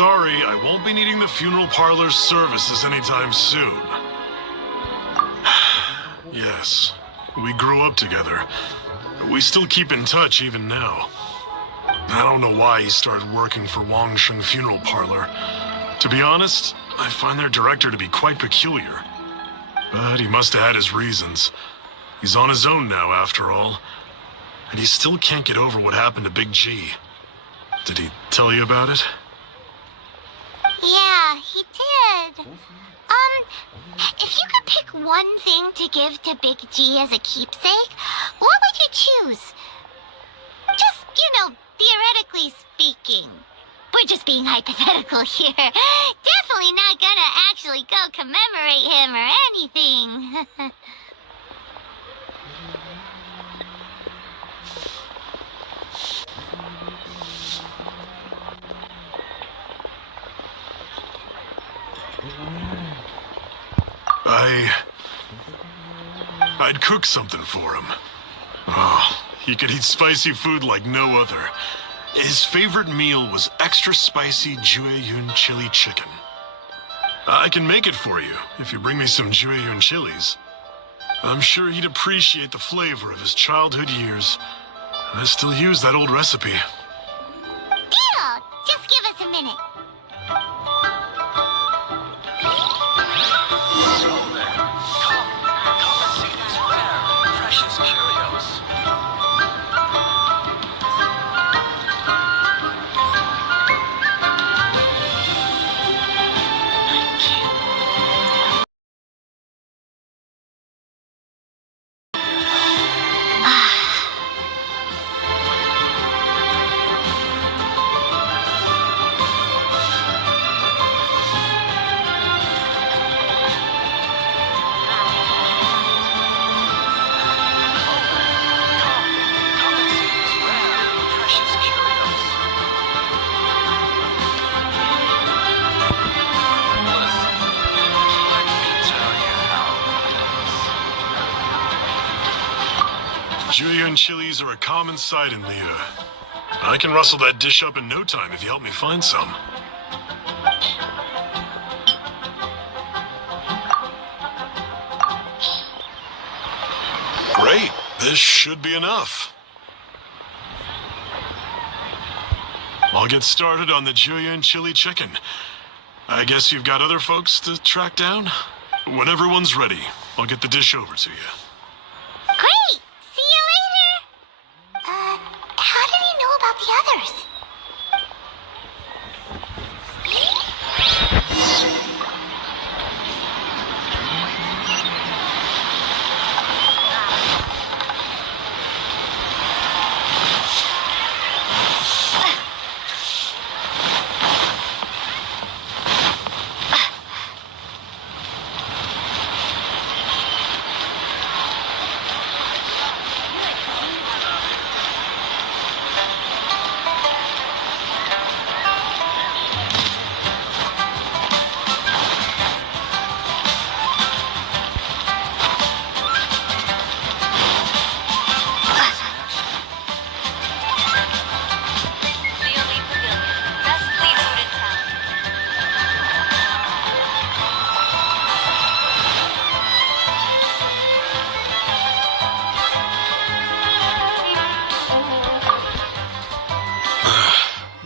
sorry, I won't be needing the funeral parlor's services anytime soon. Yes, we grew up together. We still keep in touch even now. I don't know why he started working for Wangsheng Funeral Parlor. To be honest, I find their director to be quite peculiar. But he must have had his reasons. He's on his own now, after all. And he still can't get over what happened to Big G. Did he tell you about it? Yeah, he did. If you could pick one thing to give to Big G as a keepsake, what would you choose? Just, theoretically speaking. We're just being hypothetical here. Definitely not gonna actually go commemorate him or anything. I'd cook something for him. Oh, he could eat spicy food like no other. His favorite meal was extra spicy Jueyun chili chicken. I can make it for you if you bring me some Jueyun chilies. I'm sure he'd appreciate the flavor of his childhood years. I still use that old recipe. Deal! Just give us a minute. So then, come and see these rare, precious curios. Come and see these rare, precious curios. Listen, let me tell you how it is. Jueyun chilies are a common sight in Liyue. I can rustle that dish up in no time if you help me find some. Great. This should be enough. I'll get started on the Jueyun chili chicken. I guess you've got other folks to track down? When everyone's ready, I'll get the dish over to you. Great! See you later! How did he know about the others?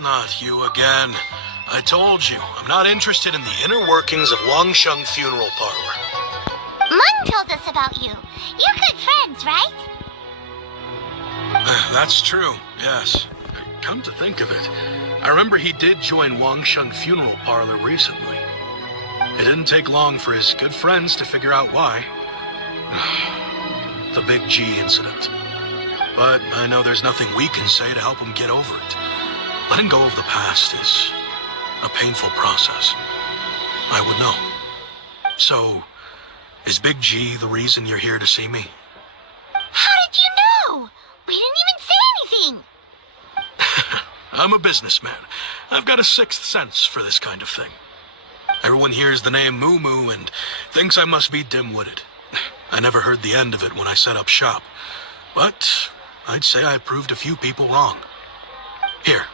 Not you again. I told you, I'm not interested in the inner workings of Wangsheng Funeral Parlor. Mung told us about you. You're good friends, right? That's true, yes. Come to think of it, I remember he did join Wangsheng Funeral Parlor recently. It didn't take long for his good friends to figure out why. The Big G incident. But I know there's nothing we can say to help him get over it. Letting go of the past is a painful process. I would know. So, is Big G the reason you're here to see me? How did you know? We didn't even say anything. I'm a businessman. I've got a sixth sense for this kind of thing. Everyone hears the name Moo Moo and thinks I must be dim-witted. I never heard the end of it when I set up shop. But I'd say I proved a few people wrong. Here,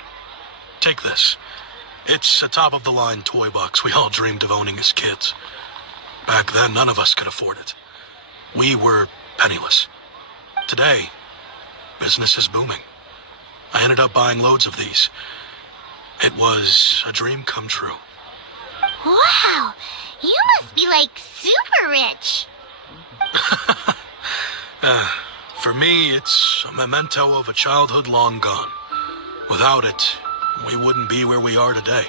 take this. It's a top-of-the-line toy box we all dreamed of owning as kids. Back then, none of us could afford it. We were penniless. Today, business is booming. I ended up buying loads of these. It was a dream come true. Wow, you must be like super rich. For me, it's a memento of a childhood long gone. Without it, we wouldn't be where we are today.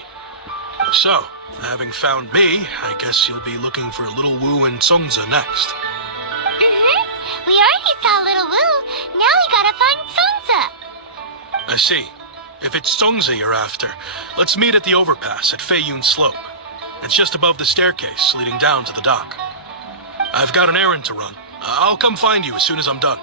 So, having found me, I guess you'll be looking for Little Wu and Songza next. Mm-hmm. We already saw Little Wu. Now we gotta find Songza. I see. If it's Songza you're after, let's meet at the overpass at Feiyun Slope. It's just above the staircase leading down to the dock. I've got an errand to run. I'll come find you as soon as I'm done.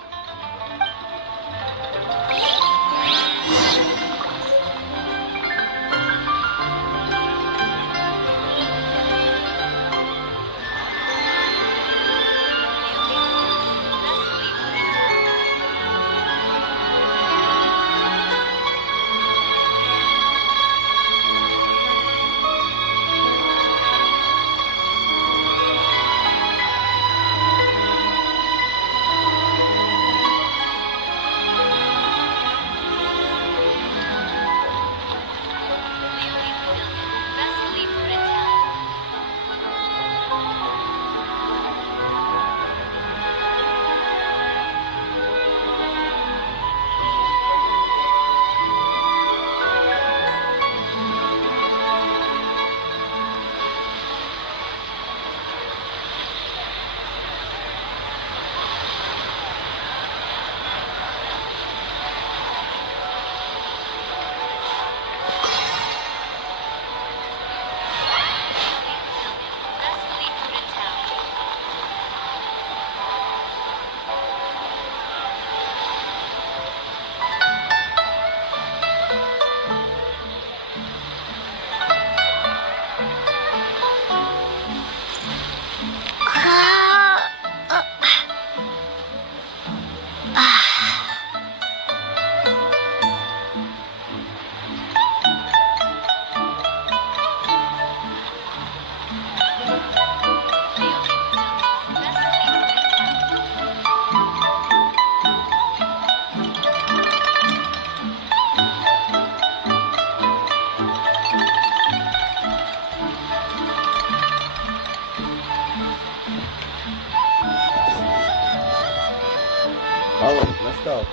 Alright, let's go.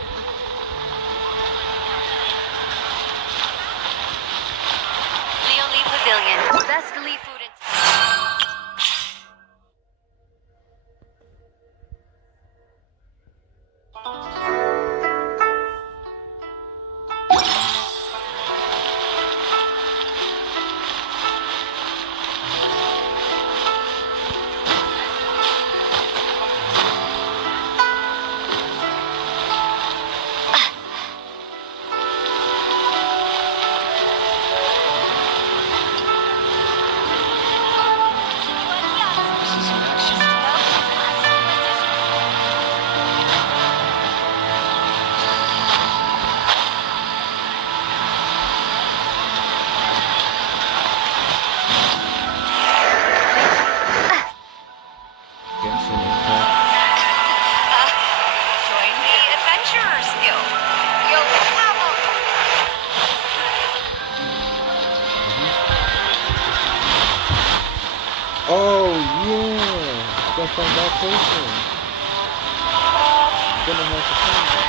Leolie Pavilion. Best Lee food in Genshin Impact. Join the Adventurers Guild. You'll have a Oh yeah, that's from that person. Gonna have to find it.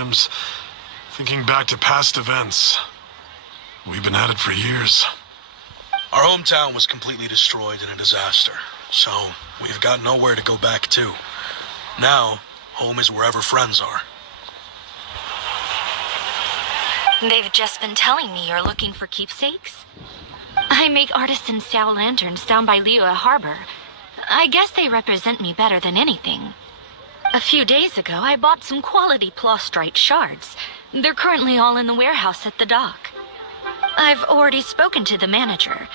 sometimes, thinking back to past events. We've been at it for years. Our hometown was completely destroyed in a disaster, so we've got nowhere to go back to. Now, home is wherever friends are. They've just been telling me you're looking for keepsakes. I make artisan Xiao lanterns down by Liyue Harbor. I guess they represent me better than anything. A few days ago, I bought some quality plastrite shards. They're currently all in the warehouse at the dock. I've already spoken to the manager.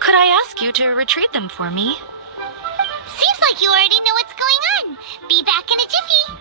Could I ask you to retrieve them for me? Seems like you already know what's going on. Be back in a jiffy.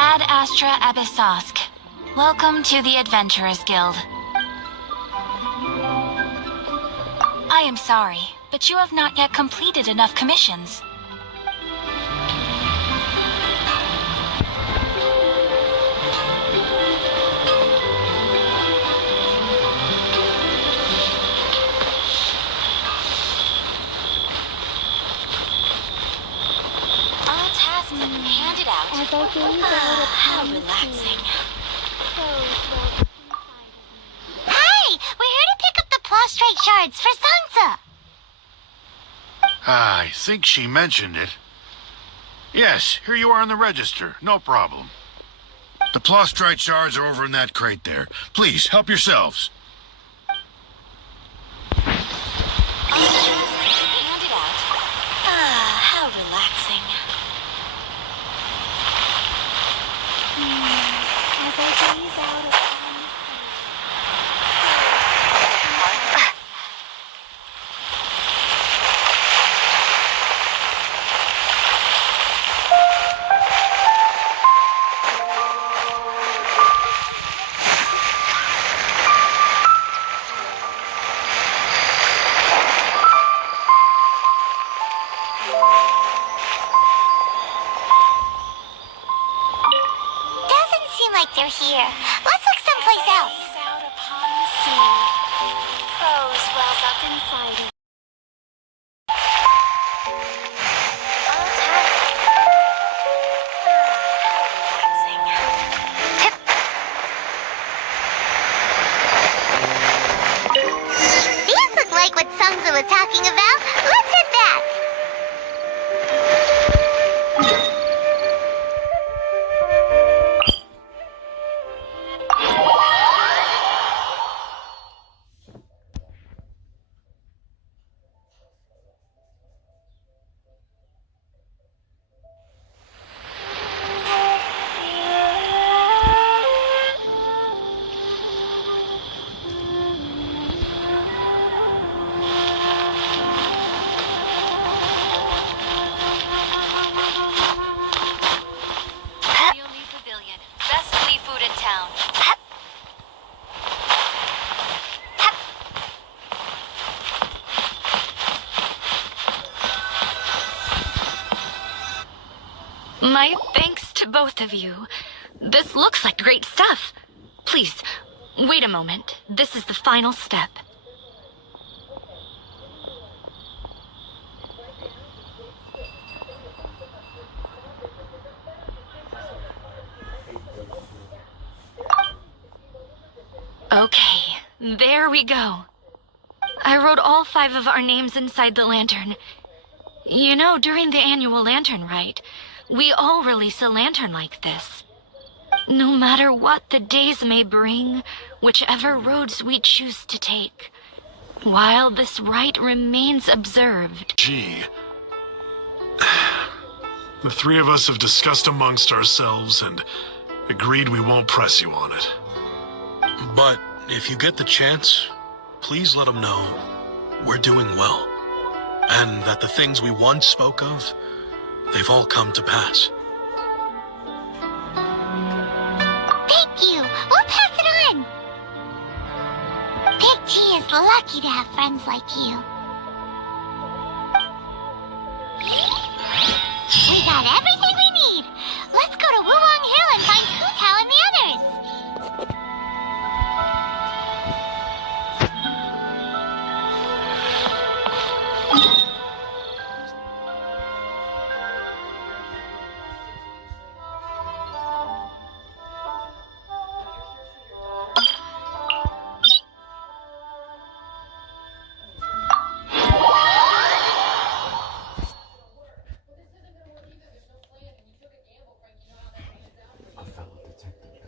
Ad Astra Abyssosk. Welcome to the Adventurers Guild. I am sorry, but you have not yet completed enough commissions. All tasks have been handed out. How relaxing. Hey, we're here to pick up the plastrite shards for Sansa. I think she mentioned it. Yes, here you are on the register. No problem. The plastrite shards are over in that crate there. Please, help yourselves. All tasks have been handed out. How relaxing. Doesn't seem like they're here. Let's look someplace else. Out upon the sea. Prose wells up inside it. All tasks. How relaxing. These look like what Sansa was talking about. Let's head back. Leonie Pavilion. Best flea food in town. My thanks to both of you. This looks like great stuff. Please, wait a moment. This is the final step. Okay, there we go. I wrote all 5 of our names inside the lantern. You know, during the annual lantern rite, we all release a lantern like this. No matter what the days may bring, whichever roads we choose to take, while this rite remains observed. Gee. The three of us have discussed amongst ourselves and agreed we won't press you on it. But if you get the chance, please let them know we're doing well, and that the things we once spoke of, they've all come to pass. Thank you. We'll pass it on. Big G is lucky to have friends like you. We got everything we need. Let's go to Wulong Hill and find Hu Tao and the others. A fellow detective.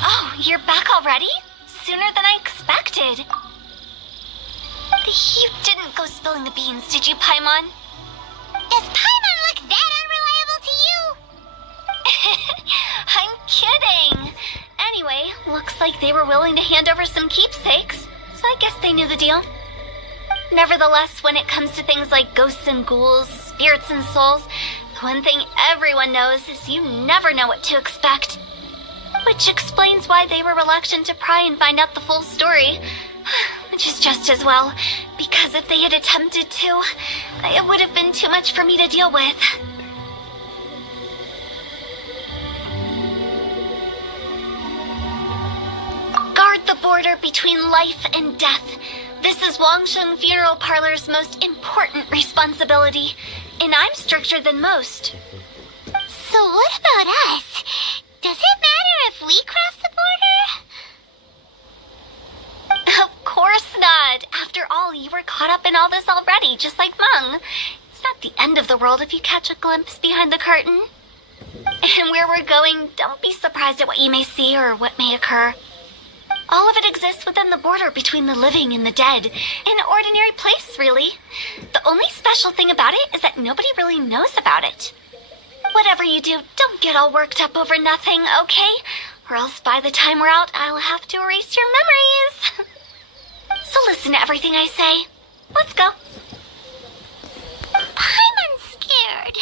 Oh, you're back already? Sooner than I expected. You didn't go spilling the beans, did you, Paimon? Does Paimon look that unreliable to you? I'm kidding. Anyway, looks like they were willing to hand over some keepsakes, so I guess they knew the deal. Nevertheless, when it comes to things like ghosts and ghouls, spirits and souls, the one thing everyone knows is you never know what to expect. Which explains why they were reluctant to pry and find out the full story. Which is just as well, because if they had attempted to, it would have been too much for me to deal with. Guard the border between life and death. This is Wangsheng Funeral Parlor's most important responsibility, and I'm stricter than most. So what about us? Does it matter if we cross the border? Of course not. After all, you were caught up in all this already, just like Meng. It's not the end of the world if you catch a glimpse behind the curtain. And where we're going, don't be surprised at what you may see or what may occur. All of it exists within the border between the living and the dead. An ordinary place, really. The only special thing about it is that nobody really knows about it. Whatever you do, don't get all worked up over nothing, okay? Or else by the time we're out, I'll have to erase your memories. So listen to everything I say. Let's go. Paimon's scared.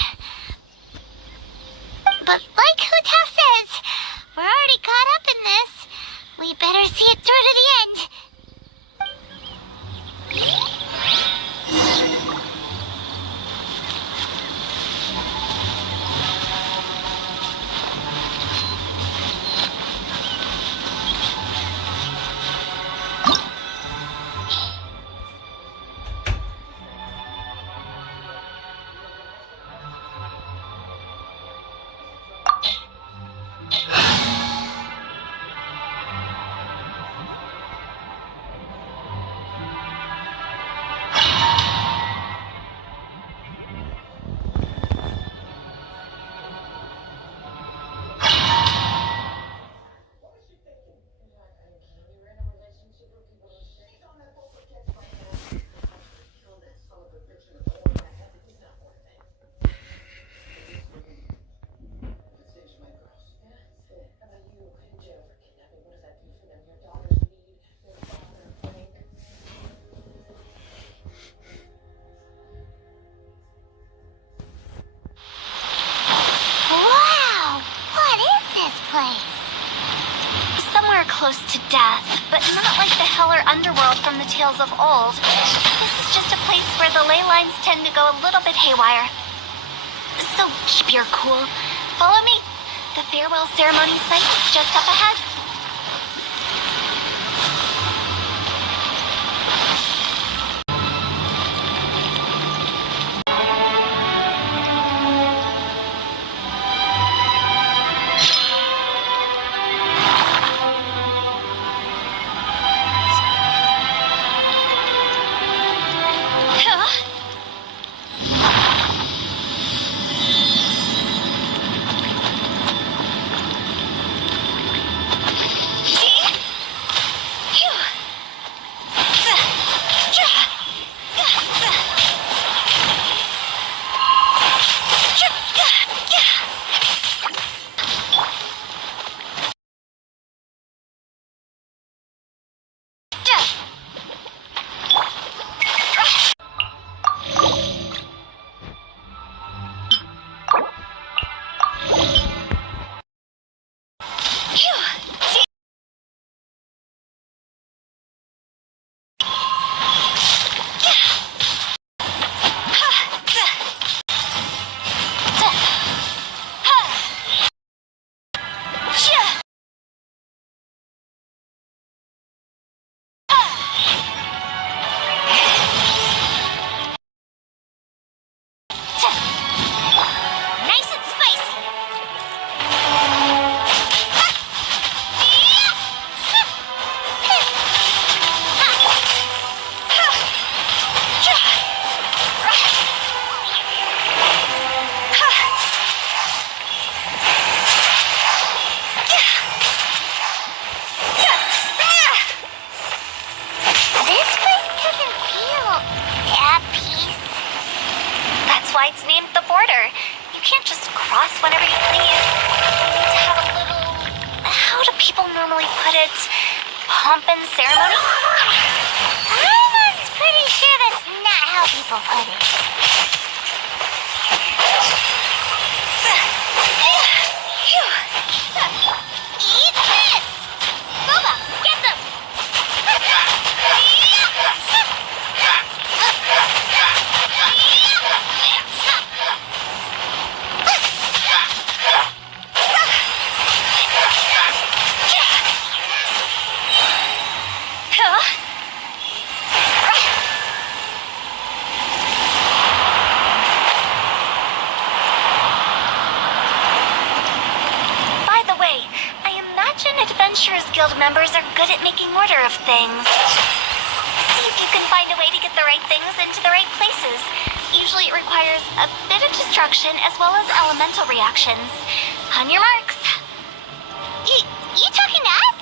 But like Hu Tao says, we're already caught up in this. We better see it through to the end. close to death, but not like the hell or underworld from the tales of old. This is just a place where the ley lines tend to go a little bit haywire. So keep your cool. Follow me. The farewell ceremony site is just up ahead. Nice and spicy. This place doesn't feel at peace. That's why it's named the border. You can't just cross whenever you please. To have a little... How do people normally put it? Pomp and ceremony? I'm pretty sure that's not how people put it. Eat this! Boba, get them! By the way, I imagine Adventurers Guild members are good at making order of things. See if you can find a way to get the right things into the right places. Usually it requires a bit of destruction as well as elemental reactions. On your marks. You talking to us?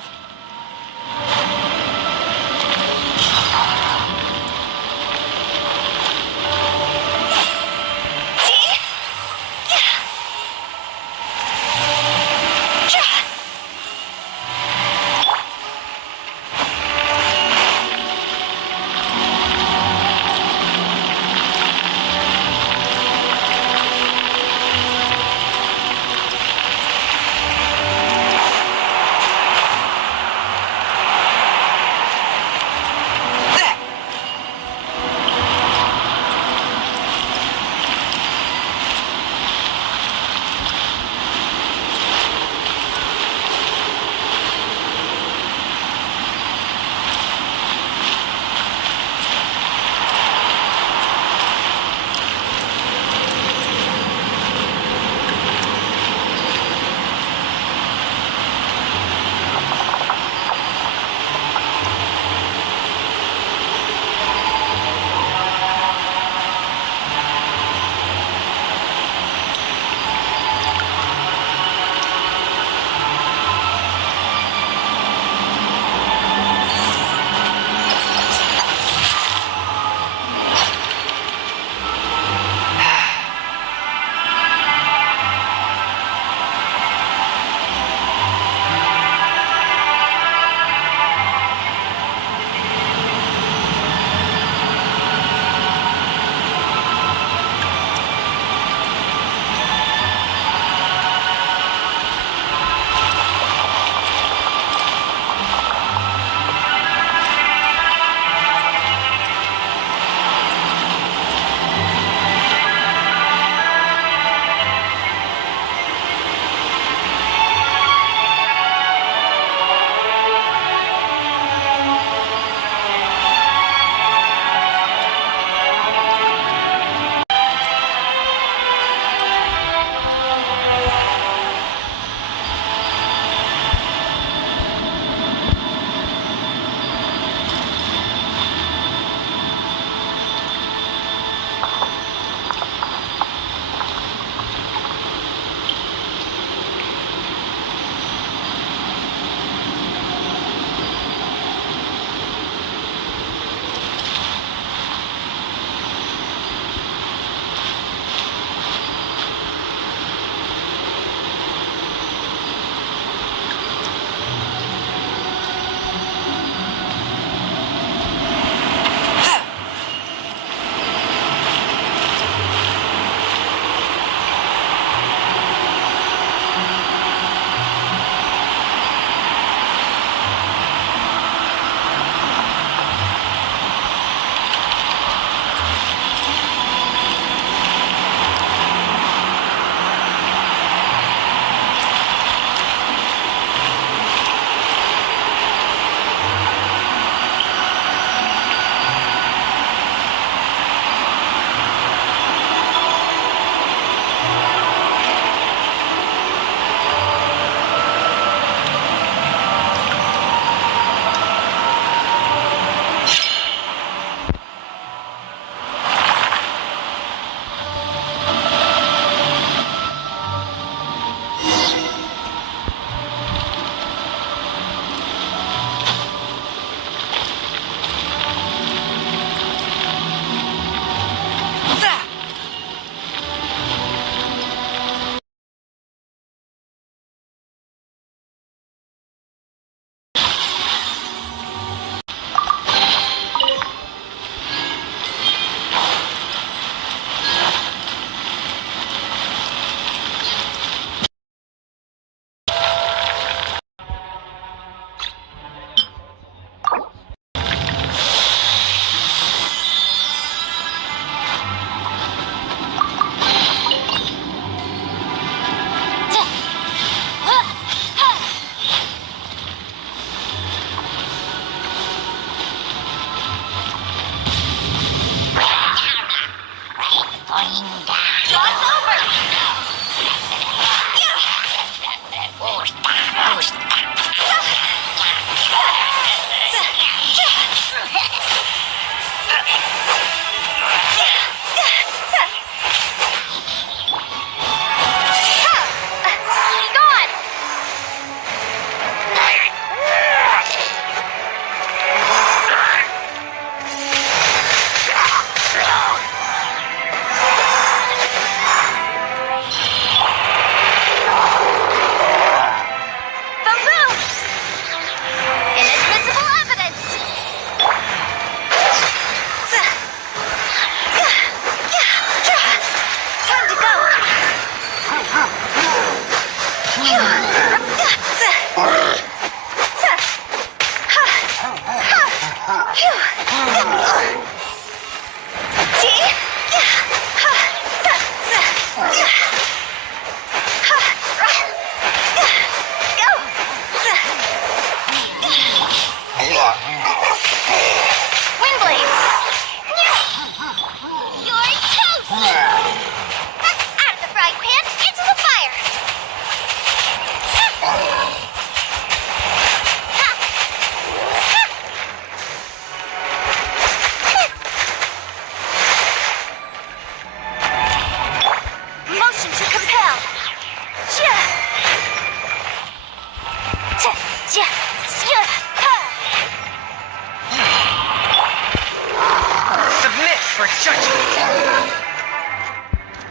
Judgment.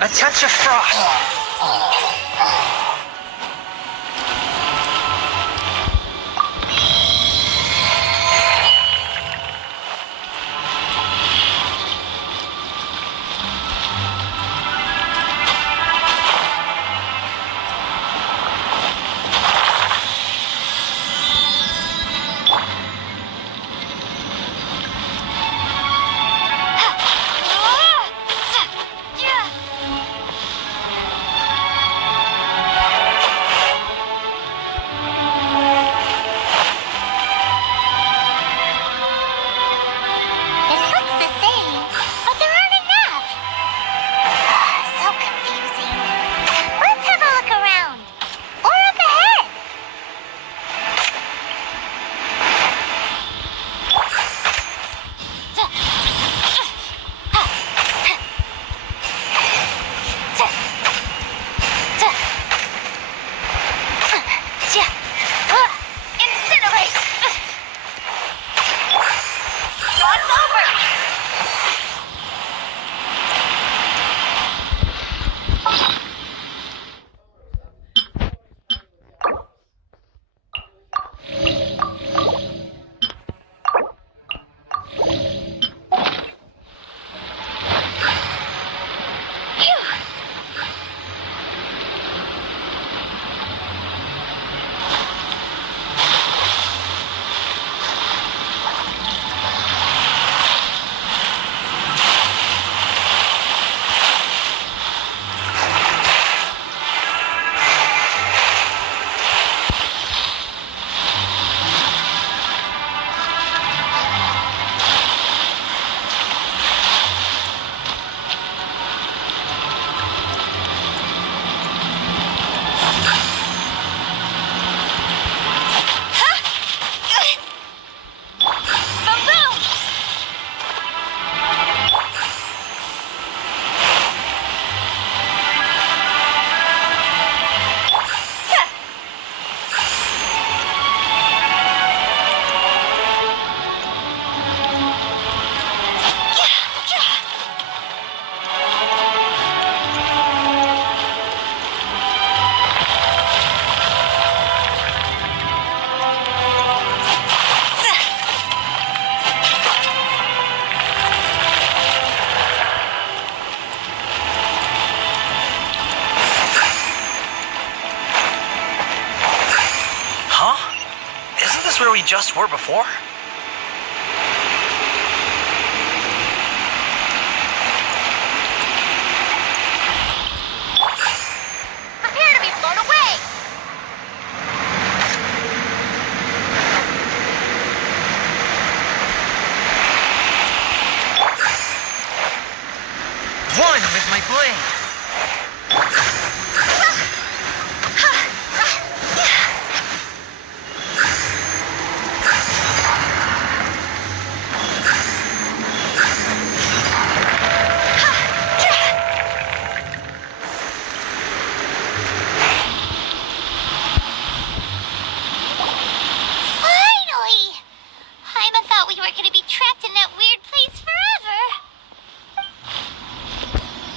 A touch of frost. This looks the same, but there aren't enough. So confusing. Let's have a look around. Or up ahead. Incinerate! God's over! Huh? Isn't this where we just were before? Prepare to be blown away! One with my blade. Finally! Paimon thought we were going to be trapped in that weird place forever.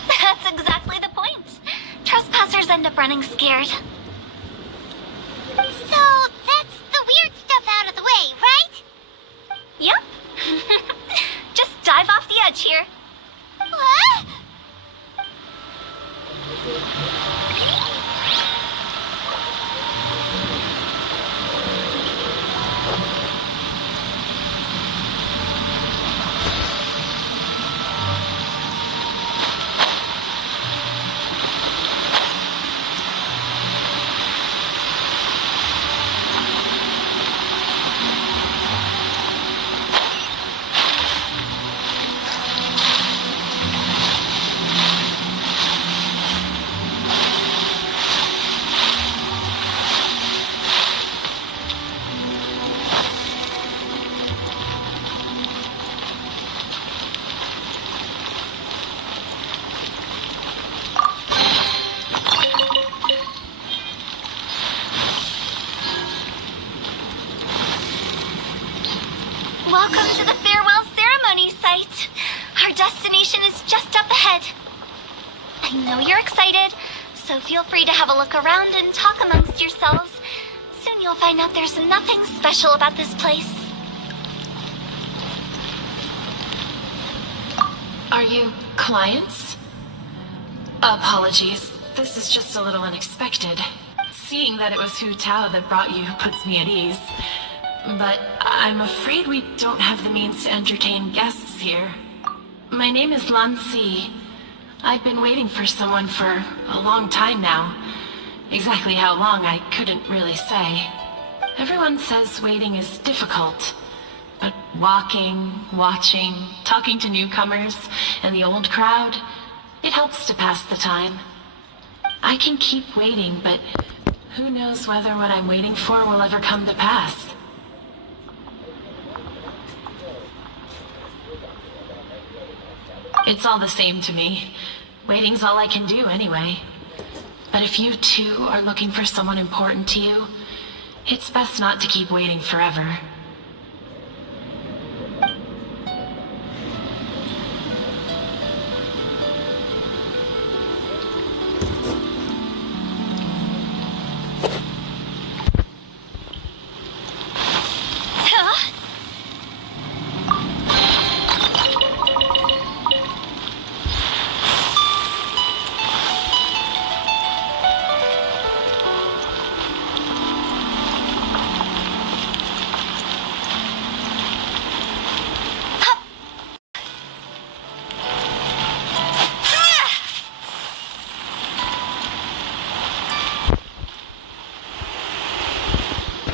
That's exactly the point. Trespassers end up running scared. So, that's the weird stuff out of the way, right? Yep. Just dive off the edge here. What? just up ahead. I know you're excited, so feel free to have a look around and talk amongst yourselves. Soon you'll find out there's nothing special about this place. Are you clients? Apologies. This is just a little unexpected. Seeing that it was Hu Tao that brought you puts me at ease. But I'm afraid we don't have the means to entertain guests here. My name is Lan Si. I've been waiting for someone for a long time now. Exactly how long, I couldn't really say. Everyone says waiting is difficult. But walking, watching, talking to newcomers, and the old crowd, it helps to pass the time. I can keep waiting, but who knows whether what I'm waiting for will ever come to pass. It's all the same to me. Waiting's all I can do anyway. But if you too are looking for someone important to you, it's best not to keep waiting forever.